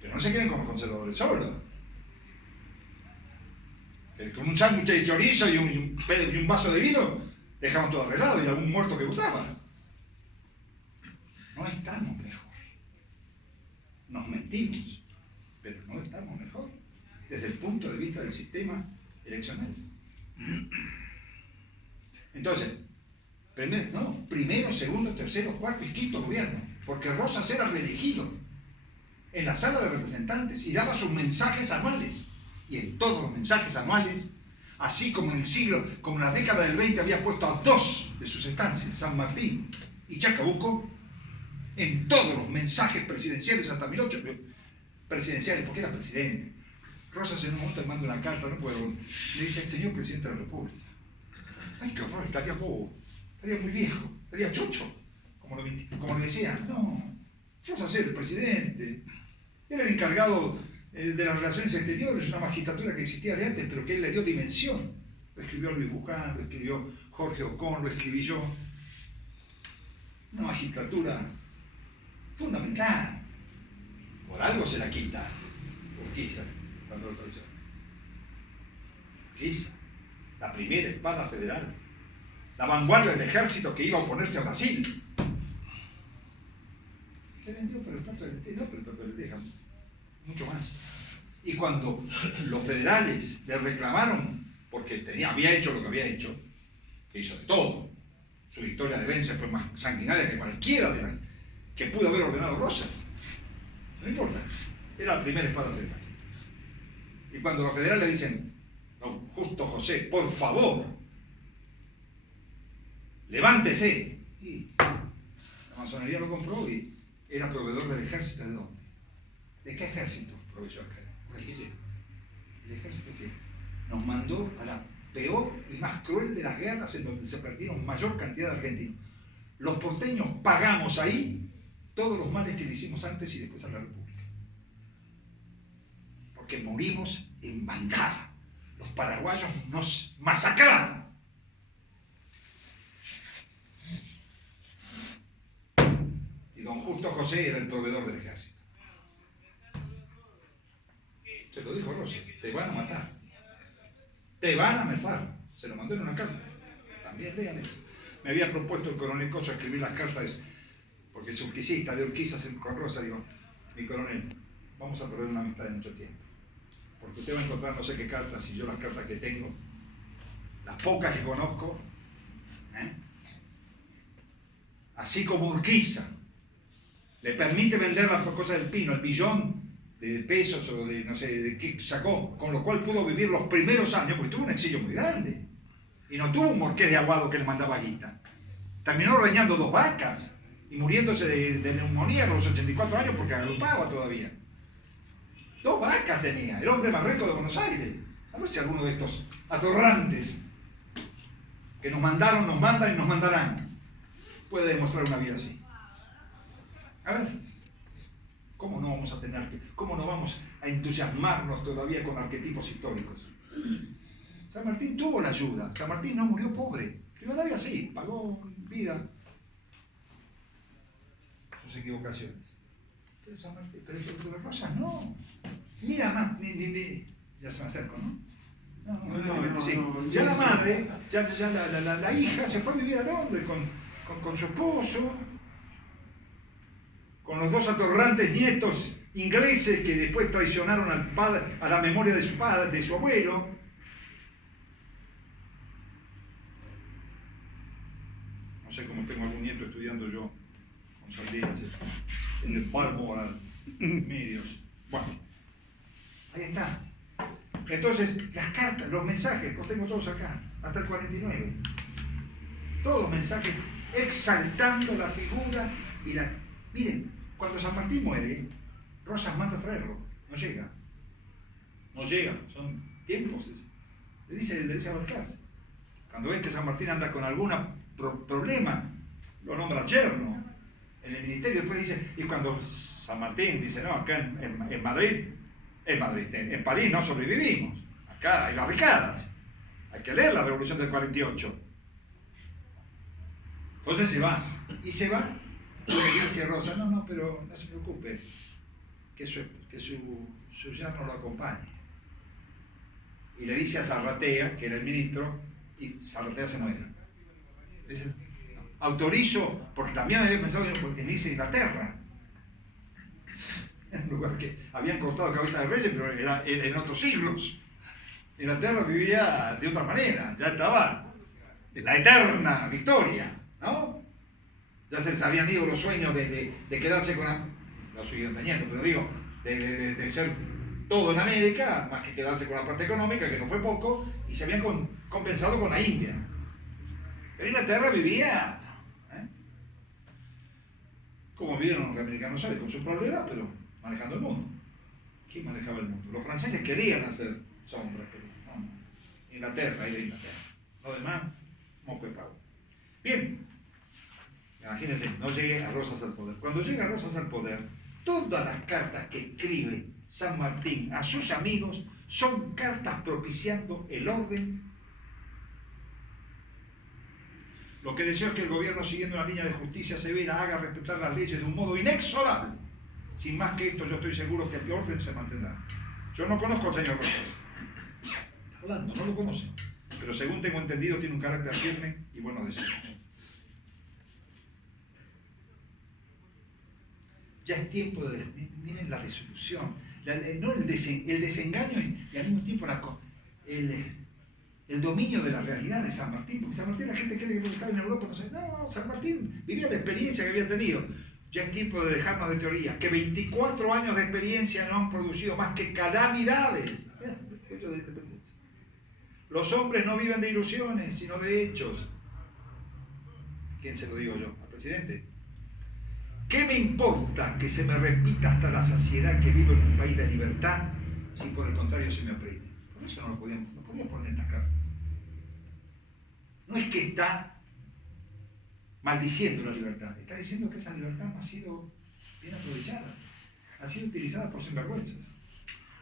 Pero no se queden con los conservadores solos. Con un sándwich de chorizo y un vaso de vino dejaban todo arreglado y algún muerto que votaba. No estamos mejor. Nos mentimos, pero no estamos mejor desde el punto de vista del sistema eleccional. Entonces, primero, segundo, tercero, cuarto y quinto gobierno, porque Rosas era reelegido en la sala de representantes y daba sus mensajes anuales. Y en todos los mensajes anuales, así como en como en la década del 20 había puesto a dos de sus estancias, San Martín y Chacabuco, en todos los mensajes presidenciales hasta 2008, presidenciales, porque era presidente. Rosas en un momento le manda una carta, no puedo, le dice: el señor presidente de la República, ay, qué horror, estaría bobo. Estaría muy viejo, estaría chocho, como le decían. No, Rosas era el presidente, era el encargado de las relaciones exteriores, una magistratura que existía de antes, pero que él le dio dimensión. Lo escribió Luis Buján, lo escribió Jorge Ocón, lo escribí yo. Una magistratura fundamental. Por algo se la quita Urquiza cuando lo traiciona. Urquiza, la primera espada federal, la vanguardia del ejército que iba a oponerse a Brasil. Se vendió por el plato de lentejas, no por el plato de lentejas, mucho más. Y cuando los federales le reclamaron, porque había hecho lo que había hecho, que hizo de todo, su victoria de Vence fue más sanguinaria que cualquiera de las que pudo haber ordenado Rosas. No importa, era la primera espada federal. Y cuando los federales le dicen: no, Justo José, por favor, levántese. Y la masonería lo compró y era proveedor del ejército. ¿De dónde? ¿De qué ejército, profesor? El ejército que nos mandó a la peor y más cruel de las guerras en donde se perdieron mayor cantidad de argentinos. Los porteños pagamos ahí todos los males que le hicimos antes y después a la República. Porque morimos en bandada. Los paraguayos nos masacraron. Y don Justo José era el proveedor del ejército. Se lo dijo Rosas, te van a matar. Te van a matar. Se lo mandó en una carta. También lean eso. Me había propuesto el coronel Coso escribir las cartas, porque es urquicista, de Urquiza con Rosa. Digo, mi coronel, vamos a perder una amistad de mucho tiempo. Porque usted va a encontrar no sé qué cartas, y yo las cartas que tengo, las pocas que conozco, así como Urquiza, le permite vender las cosas del Pino, el billón de pesos o de no sé de qué sacó, con lo cual pudo vivir los primeros años, porque tuvo un exilio muy grande y no tuvo un Marqués de Aguado que le mandaba guita. Terminó ordeñando 2 vacas y muriéndose de neumonía a los 84 años porque agrupaba todavía. 2 vacas tenía, el hombre más rico de Buenos Aires. A ver si alguno de estos atorrantes que nos mandaron, nos mandan y nos mandarán puede demostrar una vida así. A ver, ¿cómo no vamos a cómo no vamos a entusiasmarnos todavía con arquetipos históricos? San Martín tuvo la ayuda, San Martín no murió pobre, Rivadavia sí, pagó vida, sus equivocaciones. Pero San Martín, pero de Rosas no. Mira más, ya se me acerco, ¿no? No. Ya la madre, ya la hija se fue a vivir a Londres con su esposo, con los 2 atorrantes nietos ingleses que después traicionaron al padre, a la memoria de su padre, de su abuelo. No sé cómo tengo algún nieto estudiando yo con Saldías en el Balmoral Medios. Bueno, ahí está. Entonces, las cartas, los mensajes, los tengo todos acá, hasta el 49. Todos mensajes exaltando la figura y la... Miren, cuando San Martín muere, Rosas manda a traerlo, no llega. No llega, son tiempos. Le dice a Balcarce. Cuando ves que San Martín anda con algún problema, lo nombra yerno en el ministerio. Después dice, y cuando San Martín dice, no, acá en Madrid, en París no sobrevivimos. Acá hay barricadas. Hay que leer la Revolución del 48. Entonces se va. Y se va. Y le dice a Rosa, no, pero no se preocupe, que su yerno lo acompañe. Y le dice a Zarratea, que era el ministro, y Zarratea se muere. Dice, autorizo, porque también había pensado en irse a Inglaterra, en un lugar que habían cortado cabeza de reyes, pero era en otros siglos. Inglaterra vivía de otra manera, ya estaba la eterna victoria, ¿no? Ya se les habían ido los sueños de quedarse con... Lo siguieron teniendo, pero digo, de ser todo en América, más que quedarse con la parte económica, que no fue poco, y se habían compensado con la India. Pero Inglaterra vivía, como vivieron los norteamericanos, ¿sabes? Con sus problemas, pero manejando el mundo. ¿Quién manejaba el mundo? Los franceses querían hacer sombra, pero no. Inglaterra, ahí de Inglaterra. Lo demás, moco de pavo. Bien. Imagínense, no llegue a Rosas al poder. Cuando llega a Rosas al poder, todas las cartas que escribe San Martín a sus amigos son cartas propiciando el orden. Lo que deseo es que el gobierno, siguiendo una línea de justicia severa, haga respetar las leyes de un modo inexorable. Sin más que esto, yo estoy seguro que el orden se mantendrá. Yo no conozco al señor Rosas. Hablando, no lo conoce. Pero según tengo entendido, tiene un carácter firme y buenos deseos. Ya es tiempo de... Miren la resolución, no el desengaño y al mismo tiempo el dominio de la realidad de San Martín, porque San Martín la gente cree que porque estaba en Europa, no sé, no, San Martín vivía la experiencia que había tenido. Ya es tiempo de dejarnos de teorías, que 24 años de experiencia no han producido más que calamidades. Los hombres no viven de ilusiones, sino de hechos. ¿Quién se lo digo yo? ¿Al presidente? ¿Qué me importa que se me repita hasta la saciedad que vivo en un país de libertad si por el contrario se me oprime? Por eso no podía poner estas cartas. No es que está maldiciendo la libertad, está diciendo que esa libertad no ha sido bien aprovechada, ha sido utilizada por sinvergüenzas.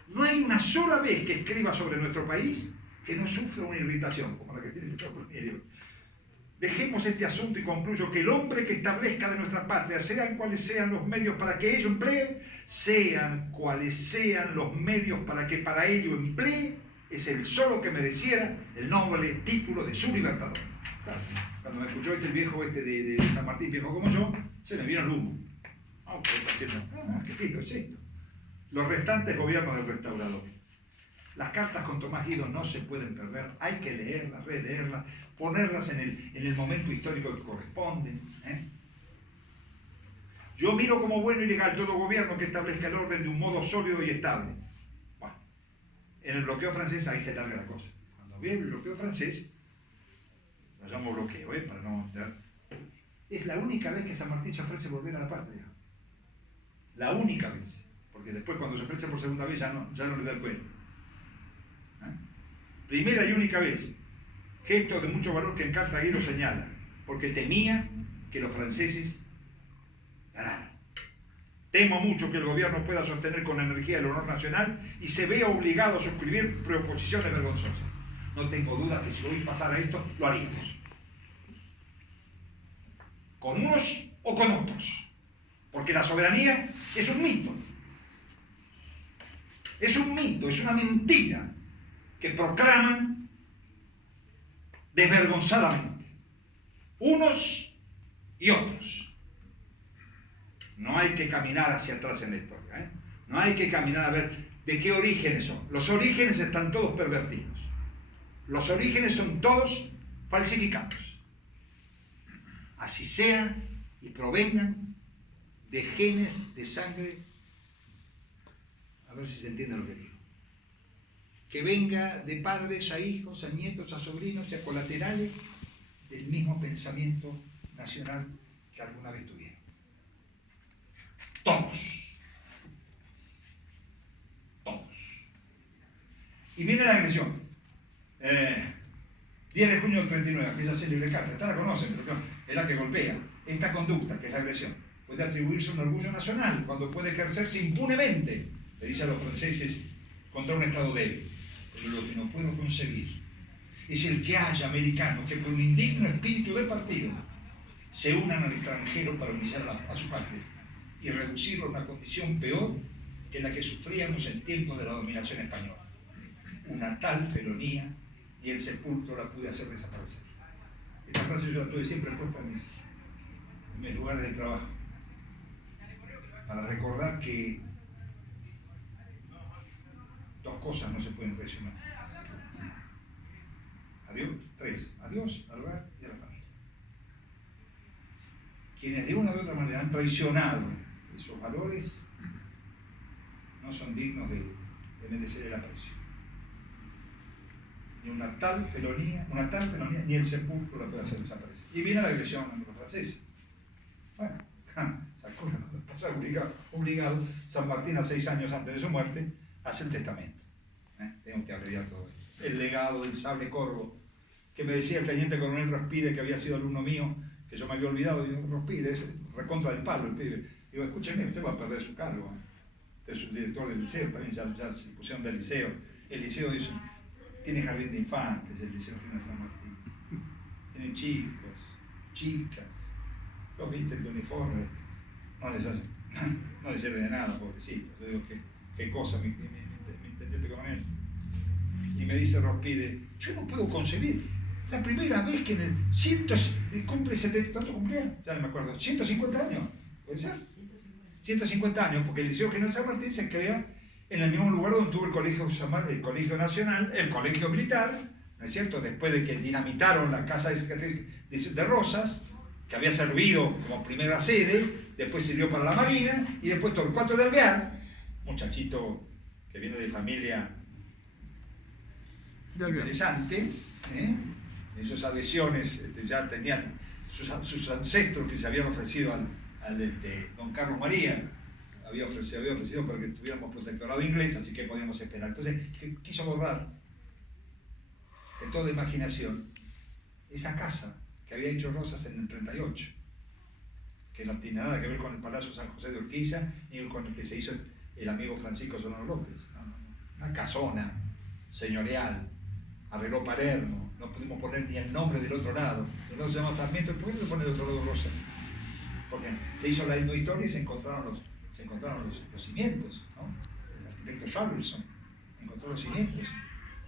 No hay una sola vez que escriba sobre nuestro país que no sufra una irritación, como la que tiene el Saturniero. Dejemos este asunto y concluyo que el hombre que establezca de nuestra patria, sean cuales sean los medios para que ello emplee, sean cuales sean los medios para que para ello emplee, es el solo que mereciera el noble título de su libertador. Claro, cuando me escuchó el viejo de San Martín, viejo como yo, se me vino el humo. ¿Qué pido es esto? Los restantes gobiernos del restaurador. Las cartas con Tomás Guido no se pueden perder, hay que leerlas, releerlas, ponerlas en el momento histórico que corresponden. Yo miro como bueno y legal todo gobierno que establezca el orden de un modo sólido y estable. Bueno, en el bloqueo francés ahí se larga la cosa. Cuando viene el bloqueo francés, lo llamo bloqueo, para no... Es la única vez que San Martín se ofrece volver a la patria. La única vez. Porque después cuando se ofrece por segunda vez ya no le da el cuello. Primera y única vez. Gesto de mucho valor que en carta Guido señala, porque temía que los franceses ganaran. Temo mucho que el gobierno pueda sostener con energía el honor nacional y se vea obligado a suscribir proposiciones vergonzosas. No tengo duda que si hoy pasara esto, lo haríamos. Con unos o con otros. Porque la soberanía es un mito. Es un mito, es una mentira que proclaman desvergonzadamente unos y otros. No hay que caminar hacia atrás en la historia, no hay que caminar a ver de qué orígenes son. Los orígenes están todos pervertidos, los orígenes son todos falsificados, así sean y provengan de genes de sangre, a ver si se entiende lo que digo, que venga de padres a hijos, a nietos, a sobrinos y a colaterales del mismo pensamiento nacional que alguna vez tuvieron. Todos. Y viene la agresión. 10 de junio del 39, aquella célebre carta, esta la conocen, pero es la que golpea. Esta conducta, que es la agresión, puede atribuirse un orgullo nacional cuando puede ejercerse impunemente, le dice a los franceses, contra un Estado débil. Pero lo que no puedo concebir es el que haya americanos que por un indigno espíritu de partido se unan al extranjero para humillar a su patria y reducirlo a una condición peor que la que sufríamos en tiempos de la dominación española. Una tal felonía y el sepulcro la pude hacer desaparecer. Esta frase yo la tuve siempre puesta en mis lugares de trabajo para recordar que dos cosas no se pueden traicionar. A Dios, al hogar y a la familia. Quienes de una u otra manera han traicionado esos valores no son dignos de merecer el aprecio. Ni una tal felonía, ni el sepulcro la puede hacer desaparecer. Y viene la agresión a los franceses. Bueno, ¿se acuerdan cuando pasa obligado San Martín a 6 años antes de su muerte hace el testamento? Tengo que abreviar todo esto. El legado del sable corvo, que me decía el teniente coronel Rospide, que había sido alumno mío, que yo me había olvidado. Digo, Rospide, es recontra del palo el pibe. Digo, escúcheme, usted va a perder su cargo. Usted es subdirector del liceo, también ya se pusieron del liceo. El liceo dice, tiene jardín de infantes, el liceo General San Martín. Tienen chicos, chicas. Los visten de uniforme, no les sirve de nada, pobrecitos. Yo digo, qué cosa, mi intendente coronel. Y me dice Rospide, yo no puedo concebir, la primera vez que en el cumple 70, ¿cuánto cumplía? Ya no me acuerdo, 150 años, ¿puede ser? 150 años, porque el Liceo General San Martín se crea en el mismo lugar donde tuvo el Colegio Nacional, el Colegio Militar, ¿no es cierto? Después de que dinamitaron la Casa de Rosas, que había servido como primera sede, después sirvió para la Marina, y después Torcuato de Alvear, muchachito que viene de familia interesante, esas adhesiones ya tenían sus ancestros que se habían ofrecido don Carlos María, había ofrecido para que tuviéramos protectorado inglés, así que podíamos esperar. Entonces, quiso borrar de toda imaginación esa casa que había hecho Rosas en el 38, que no tiene nada que ver con el Palacio San José de Urquiza, ni con el que se hizo el amigo Francisco Solano López. Una casona señorial, arregló Palermo, no pudimos poner ni el nombre del otro lado. El otro se llama Sarmiento, ¿por qué no se pone del otro lado Rosa? Porque se hizo la historia y se encontraron los cimientos, ¿no? El arquitecto Schwaberson encontró los cimientos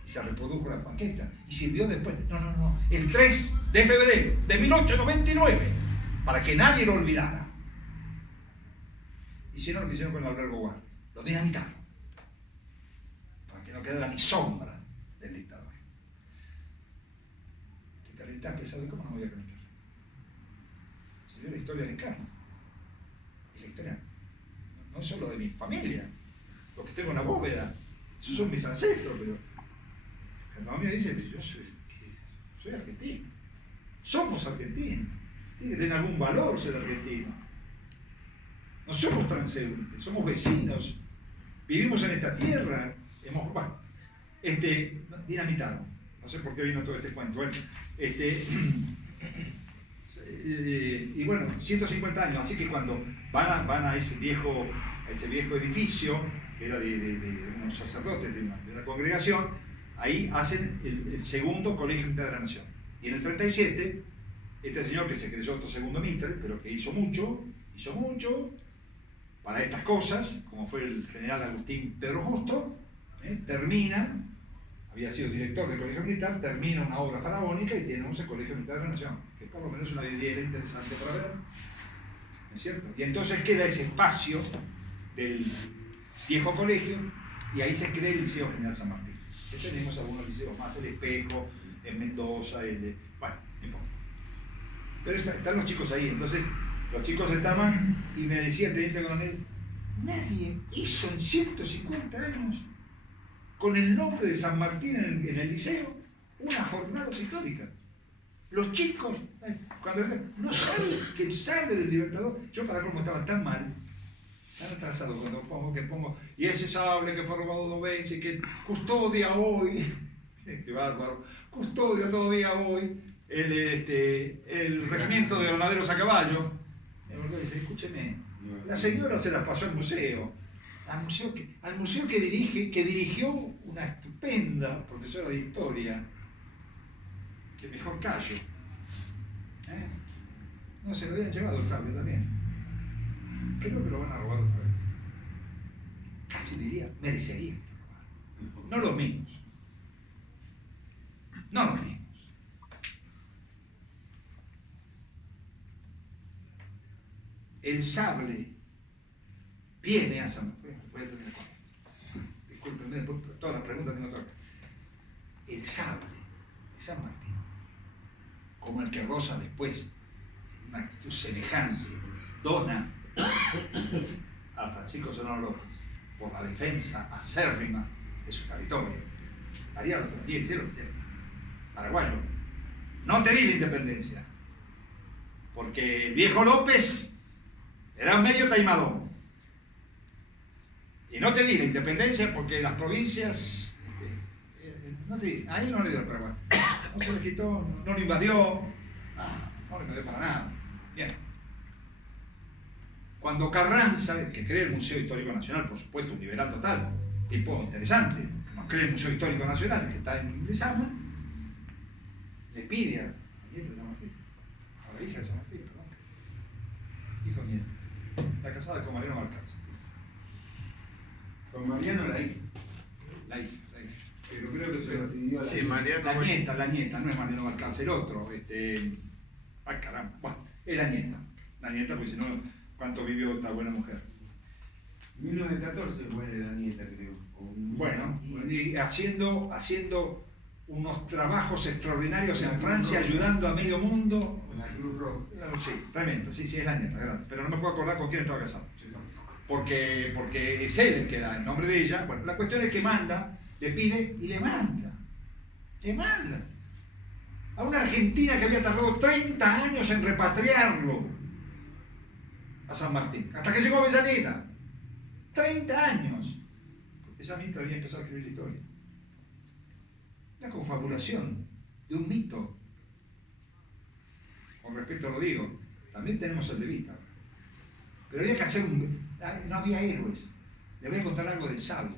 y se reprodujo la maqueta y sirvió después. No, el 3 de febrero de 1899, para que nadie lo olvidara. Hicieron lo que hicieron con el albergue Guardia, lo dinamitaron, para que no quedara ni sombra del dictador. ¿Te calentás, que sabe cómo no me voy a calentar? Se vio la historia en encarno. Y la historia no solo de mi familia, los que tengo en la bóveda, esos son mis ancestros, pero cuando a mí me dicen, yo soy argentino, somos argentinos, tiene que tener algún valor ser argentino. No somos transeúntes, somos vecinos, vivimos en esta tierra, dinamitaron, no sé por qué vino todo este cuento, y bueno, 150 años, así que cuando van a ese viejo edificio, que era de unos sacerdotes de una congregación, ahí hacen el segundo Colegio Militar de la Nación. Y en el 37, este señor que se creyó otro segundo Mitre, pero que hizo mucho para estas cosas, como fue el general Agustín Pedro Justo, termina, había sido director del Colegio Militar, termina una obra faraónica y tenemos el Colegio Militar de la Nación, que por lo menos es una vidriera interesante para ver, ¿no es cierto? Y entonces queda ese espacio del viejo colegio y ahí se crea el Liceo General San Martín. Que tenemos algunos liceos más, el Espejo, en Mendoza, bueno, no importa. Pero están los chicos ahí, entonces los chicos estaban y me decía el teniente coronel, nadie hizo en 150 años con el nombre de San Martín en el liceo una jornada histórica. Los chicos, cuando no saben que el sable del Libertador, yo para cómo estaba tan mal, tan atrasado cuando pongo, y ese sable que fue robado 2 veces, que custodia hoy, qué bárbaro, custodia todavía hoy el regimiento de granaderos a caballo. El dice, escúcheme, la señora se la pasó al museo que dirigió una estupenda profesora de historia, que mejor callo. No, se lo habían llevado el sable también. Creo que lo van a robar otra vez. Casi diría, merecería que lo robaran. No los mismos. No los mismos. El sable viene a San Martín. Voy a terminar con esto. Discúlpenme, después todas las preguntas tengo otra. El sable de San Martín, como el que Rosa después, en una actitud semejante, dona a Francisco Solano López por la defensa acérrima de su territorio. Haría lo que hicieron. Paraguayo, no te di la independencia, porque el viejo López era medio taimadón. Y no te di la independencia porque las provincias, a él no le dio el Paraguay. No se le quitó, no lo invadió, no le invadió para nada. Bien. Cuando Carranza, el que cree el Museo Histórico Nacional, por supuesto, un liberal total, tipo interesante, que no cree el Museo Histórico Nacional, que está en Lezama, le pide a la hija de San Martín, perdón, hijo mío, la casada con Mariano Balcarce. ¿Con Mariano la hija? La hija. Pero creo que se lo pidió a la hija. Mariano, la nieta, no es Mariano Balcarce, el otro, ay caramba, bueno, es la nieta, porque si no, ¿cuánto vivió esta buena mujer? 1914 muere la nieta, creo. Bueno, y haciendo unos trabajos extraordinarios en Francia, ayudando a medio mundo. Con la Cruz Roja. Sí, tremendo, sí, es la nieta, grande. Pero no me puedo acordar con quién estaba casado. Porque es él el que da el nombre de ella. Bueno, la cuestión es que manda, le pide y le manda. A una Argentina que había tardado 30 años en repatriarlo. a San Martín, hasta que llegó Avellaneda. 30 años. Porque ya Mitre había empezado a escribir la historia. Una confabulación de un mito. Con respeto lo digo, también tenemos el de Vita. Pero había que hacer no había héroes. Le voy a contar algo del sable.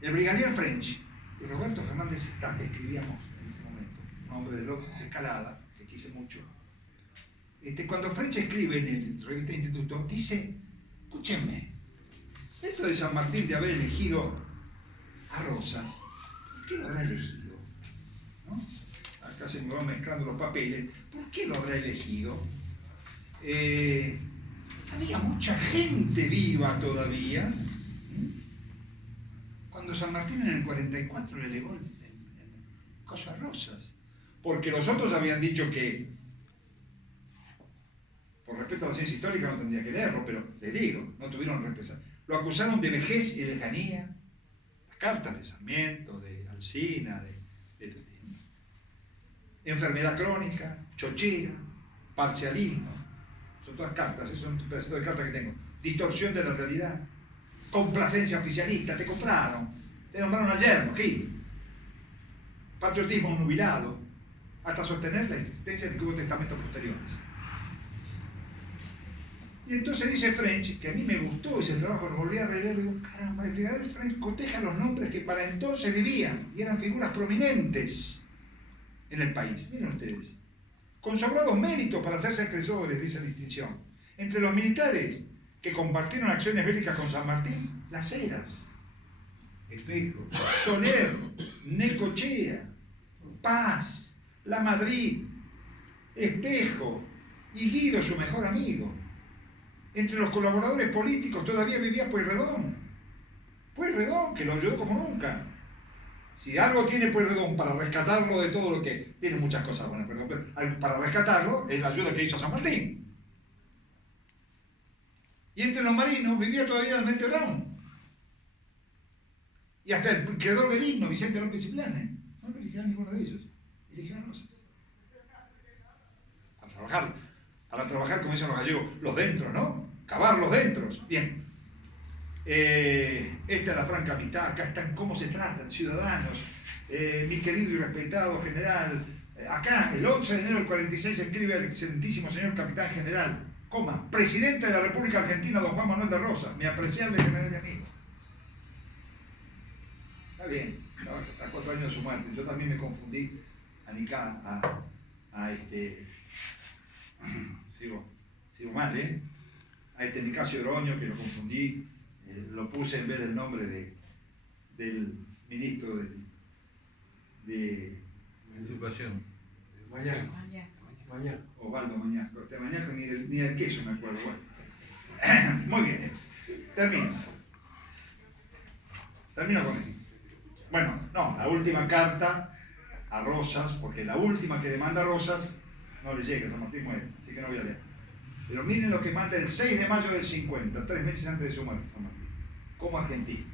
El brigadier French y Roberto Fernández Estaca escribíamos en ese momento, un hombre de escalada, que quise mucho. Cuando French escribe en el revista Instituto, dice, escúchenme, esto de San Martín de haber elegido a Rosas, ¿por qué lo habrá elegido? ¿No? Acá se me van mezclando los papeles, ¿por qué lo habrá elegido? Había mucha gente viva todavía. Cuando San Martín en el 44 le legó el coso a Rosas, porque los otros habían dicho que, por respeto a la ciencia histórica no tendría que leerlo, pero les digo, no tuvieron respeto. Lo acusaron de vejez y lejanía, las cartas de Sarmiento, de Alsina, de enfermedad crónica, chochera, parcialismo, son todas cartas, esos son un pedacito de cartas que tengo, distorsión de la realidad, complacencia oficialista, te compraron, te nombraron a yerno, ¿qué? Patriotismo nubilado, hasta sostener la existencia de que hubo testamentos posteriores. Y entonces dice French, que a mí me gustó ese trabajo, lo volví a releer, digo, caramba, el brigadier French coteja los nombres que para entonces vivían y eran figuras prominentes en el país. Miren ustedes, con sobrados méritos para hacerse acreedores de esa distinción. Entre los militares que compartieron acciones bélicas con San Martín, Las Heras, Espejo, Soler, Necochea, Paz, La Madrid, Espejo y Guido, su mejor amigo. Entre los colaboradores políticos todavía vivía Pueyrredón. Pueyrredón, que lo ayudó como nunca. Si algo tiene Pueyrredón para rescatarlo de todo lo que... Tiene muchas cosas buenas, pero para rescatarlo es la ayuda que hizo a San Martín. Y entre los marinos vivía todavía Almirante Brown. Y hasta el creador del himno, Vicente López y Planes. No lo eligió a ninguno de ellos. Eligió a Rosas. A trabajar, como dicen los gallegos, los dentros, ¿no? Cavar los dentros. Bien. Esta es la franca amistad. Acá están cómo se tratan, ciudadanos. Mi querido y respetado general. Acá, el 11 de enero del 46, escribe al excelentísimo señor capitán general, presidente de la República Argentina, don Juan Manuel de Rosas, mi apreciable general y amigo. Está bien, a 4 años de su muerte. Yo también me confundí sigo mal, a Nicasio Oroño, que lo confundí, lo puse en vez del nombre del ministro de Educación. Mañana. Osvaldo Mañasco. Mañasco ni del queso me acuerdo. Bueno. Muy bien. Termino con esto. Bueno, no, la última carta a Rosas, porque la última que demanda a Rosas no le llega, San Martín muere, así que no voy a leer. Pero miren lo que manda el 6 de mayo del 50, 3 meses antes de su muerte, San Martín, como argentino.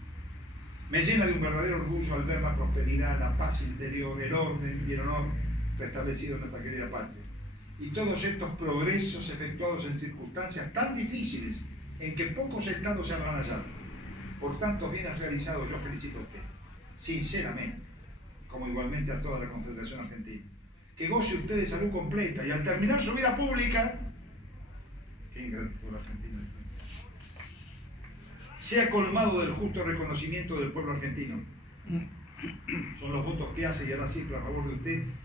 Me llena de un verdadero orgullo al ver la prosperidad, la paz interior, el orden y el honor restablecido en nuestra querida patria. Y todos estos progresos efectuados en circunstancias tan difíciles en que pocos estados se habrán hallado. Por tantos bienes realizados, yo felicito a usted, sinceramente, como igualmente a toda la Confederación Argentina. Que goce usted de salud completa y al terminar su vida pública, qué ingratitud la Argentina, sea colmado del justo reconocimiento del pueblo argentino. Son los votos que hace y hará siempre a favor de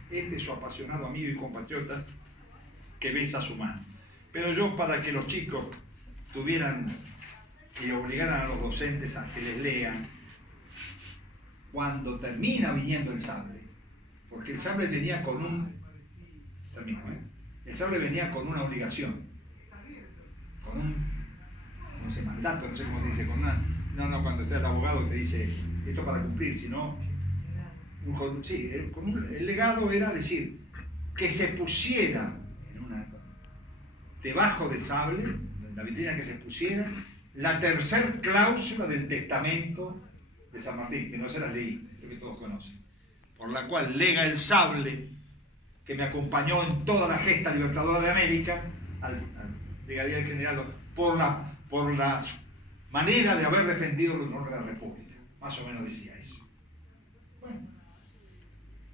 usted, su apasionado amigo y compatriota que besa su mano. Pero yo, para que los chicos tuvieran y obligaran a los docentes a que les lean, cuando termina viniendo el sable, porque el sable venía con el sable venía con una obligación, con un, no sé, mandato, no sé cómo se dice, cuando está el abogado te dice, esto para cumplir, sino, el legado era decir, que se pusiera debajo del sable, en la vitrina que se pusiera, la tercer cláusula del testamento de San Martín, que no se las leí, creo que todos conocen, por la cual lega el sable que me acompañó en toda la gesta libertadora de América al brigadier general, por la manera de haber defendido el honor de la República. Más o menos decía eso. Bueno,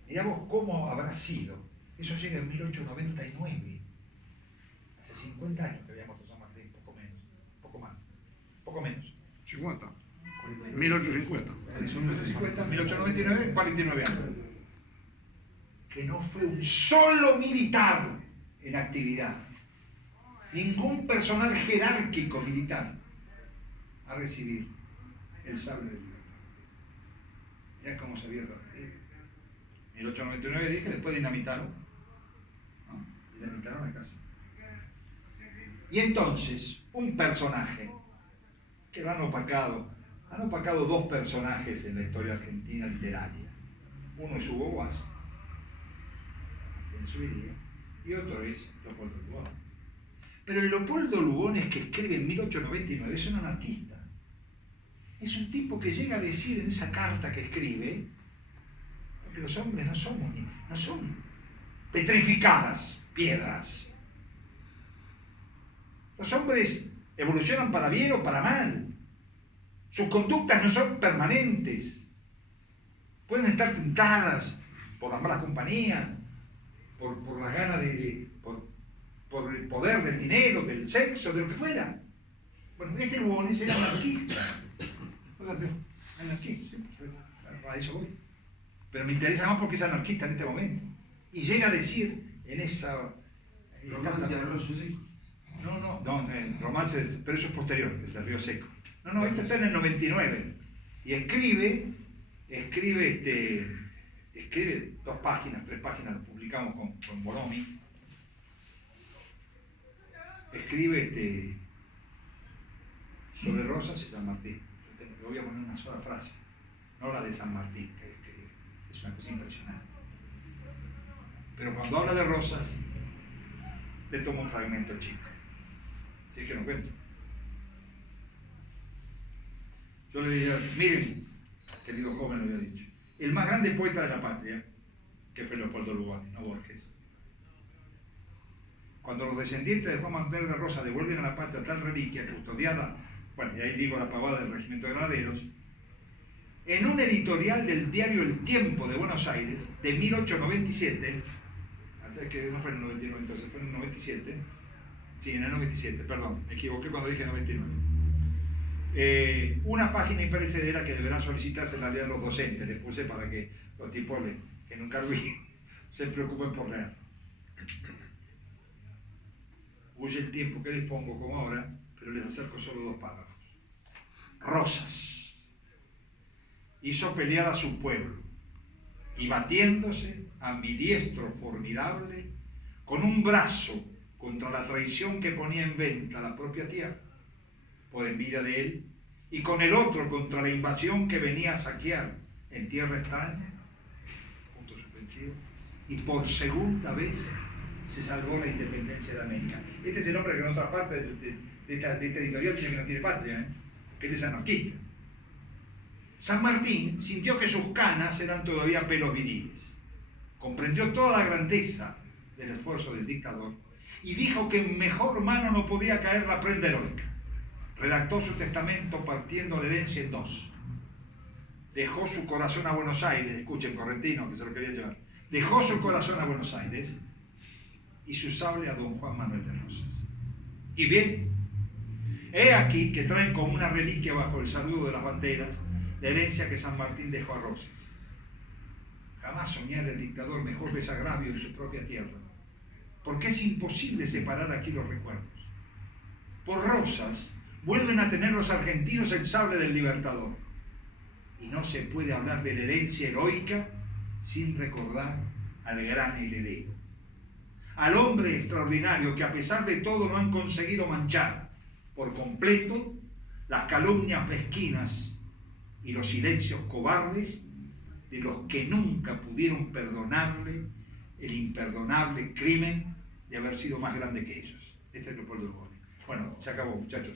miramos cómo habrá sido. Eso llega en 1899. Hace 50 años que había muerto San Martín, poco menos, poco más, poco menos. 50. 1850. 1850, 1899, 49 años. Que no fue un solo militar en actividad, ningún personal jerárquico militar a recibir el sable del Libertador. Ya cómo se había repartido. 1899 dije, después dinamitaron. ¿No? Dinamitaron la casa. Y entonces, un personaje que lo han opacado dos personajes en la historia argentina literaria. Uno es Hugo Guas, en su vida, y otro es Leopoldo Lugones. Pero el Leopoldo Lugones que escribe en 1899 es un anarquista. Es un tipo que llega a decir en esa carta que escribe, porque los hombres no son petrificadas piedras. Los hombres evolucionan para bien o para mal. Sus conductas no son permanentes. Pueden estar tentadas por las malas compañías, por las ganas por el poder del dinero, del sexo, de lo que fuera. Bueno, este Lugones era anarquista. Anarquista, a eso voy. Pero me interesa más porque es anarquista en este momento. Y llega a decir en esa... Romance de Arroyo Seco. No, romance, pero eso es posterior, el del Río Seco. No, esto está en el 99. Y escribe 2 páginas, 3 páginas, lo publicamos con Bonomi. Escribe sobre Rosas y San Martín. Yo voy a poner una sola frase, no la de San Martín que escribe. Es una cosa impresionante. Pero cuando habla de Rosas, le tomo un fragmento chico. Así que no cuento. Yo le dije, miren, querido joven, lo había dicho, el más grande poeta de la patria, que fue Leopoldo Lugones, no Borges. Cuando los descendientes de Juan Manuel de Rosas devuelven a la patria tal reliquia custodiada, bueno, y ahí digo la pavada del Regimiento de Granaderos, en un editorial del diario El Tiempo de Buenos Aires, de 1897, así que no fue en el 99 entonces, fue en el 97, sí, en el 97, perdón, me equivoqué cuando dije 99. Una página imperecedera que deberán solicitarse en realidad los docentes, les puse para que los tipos que nunca lo vi se preocupen por leer. Huye el tiempo que dispongo como ahora, pero les acerco solo 2 párrafos. Rosas hizo pelear a su pueblo y batiéndose ambidiestro formidable con un brazo contra la traición que ponía en venta la propia tierra por envidia de él, y con el otro contra la invasión que venía a saquear en tierra extraña, punto suspensivo, y por segunda vez se salvó la independencia de América. Este es el hombre que en otra parte de esta editorial dice que no tiene patria, que él es anarquista. San Martín sintió que sus canas eran todavía pelos viriles, comprendió toda la grandeza del esfuerzo del dictador y dijo que en mejor mano no podía caer la prenda heroica. Redactó su testamento partiendo la herencia en 2. Dejó su corazón a Buenos Aires, escuchen Correntino que se lo quería llevar, dejó su corazón a Buenos Aires y su sable a don Juan Manuel de Rosas. Y bien, he aquí que traen como una reliquia bajo el saludo de las banderas la herencia que San Martín dejó a Rosas. Jamás soñara el dictador mejor desagravio en su propia tierra, porque es imposible separar aquí los recuerdos. Por Rosas vuelven a tener los argentinos el sable del Libertador, y no se puede hablar de la herencia heroica sin recordar al gran heredero, al hombre extraordinario que a pesar de todo no han conseguido manchar por completo las calumnias mezquinas y los silencios cobardes de los que nunca pudieron perdonarle el imperdonable crimen de haber sido más grande que ellos. Este es Leopoldo Lugones. Bueno, se acabó, muchachos.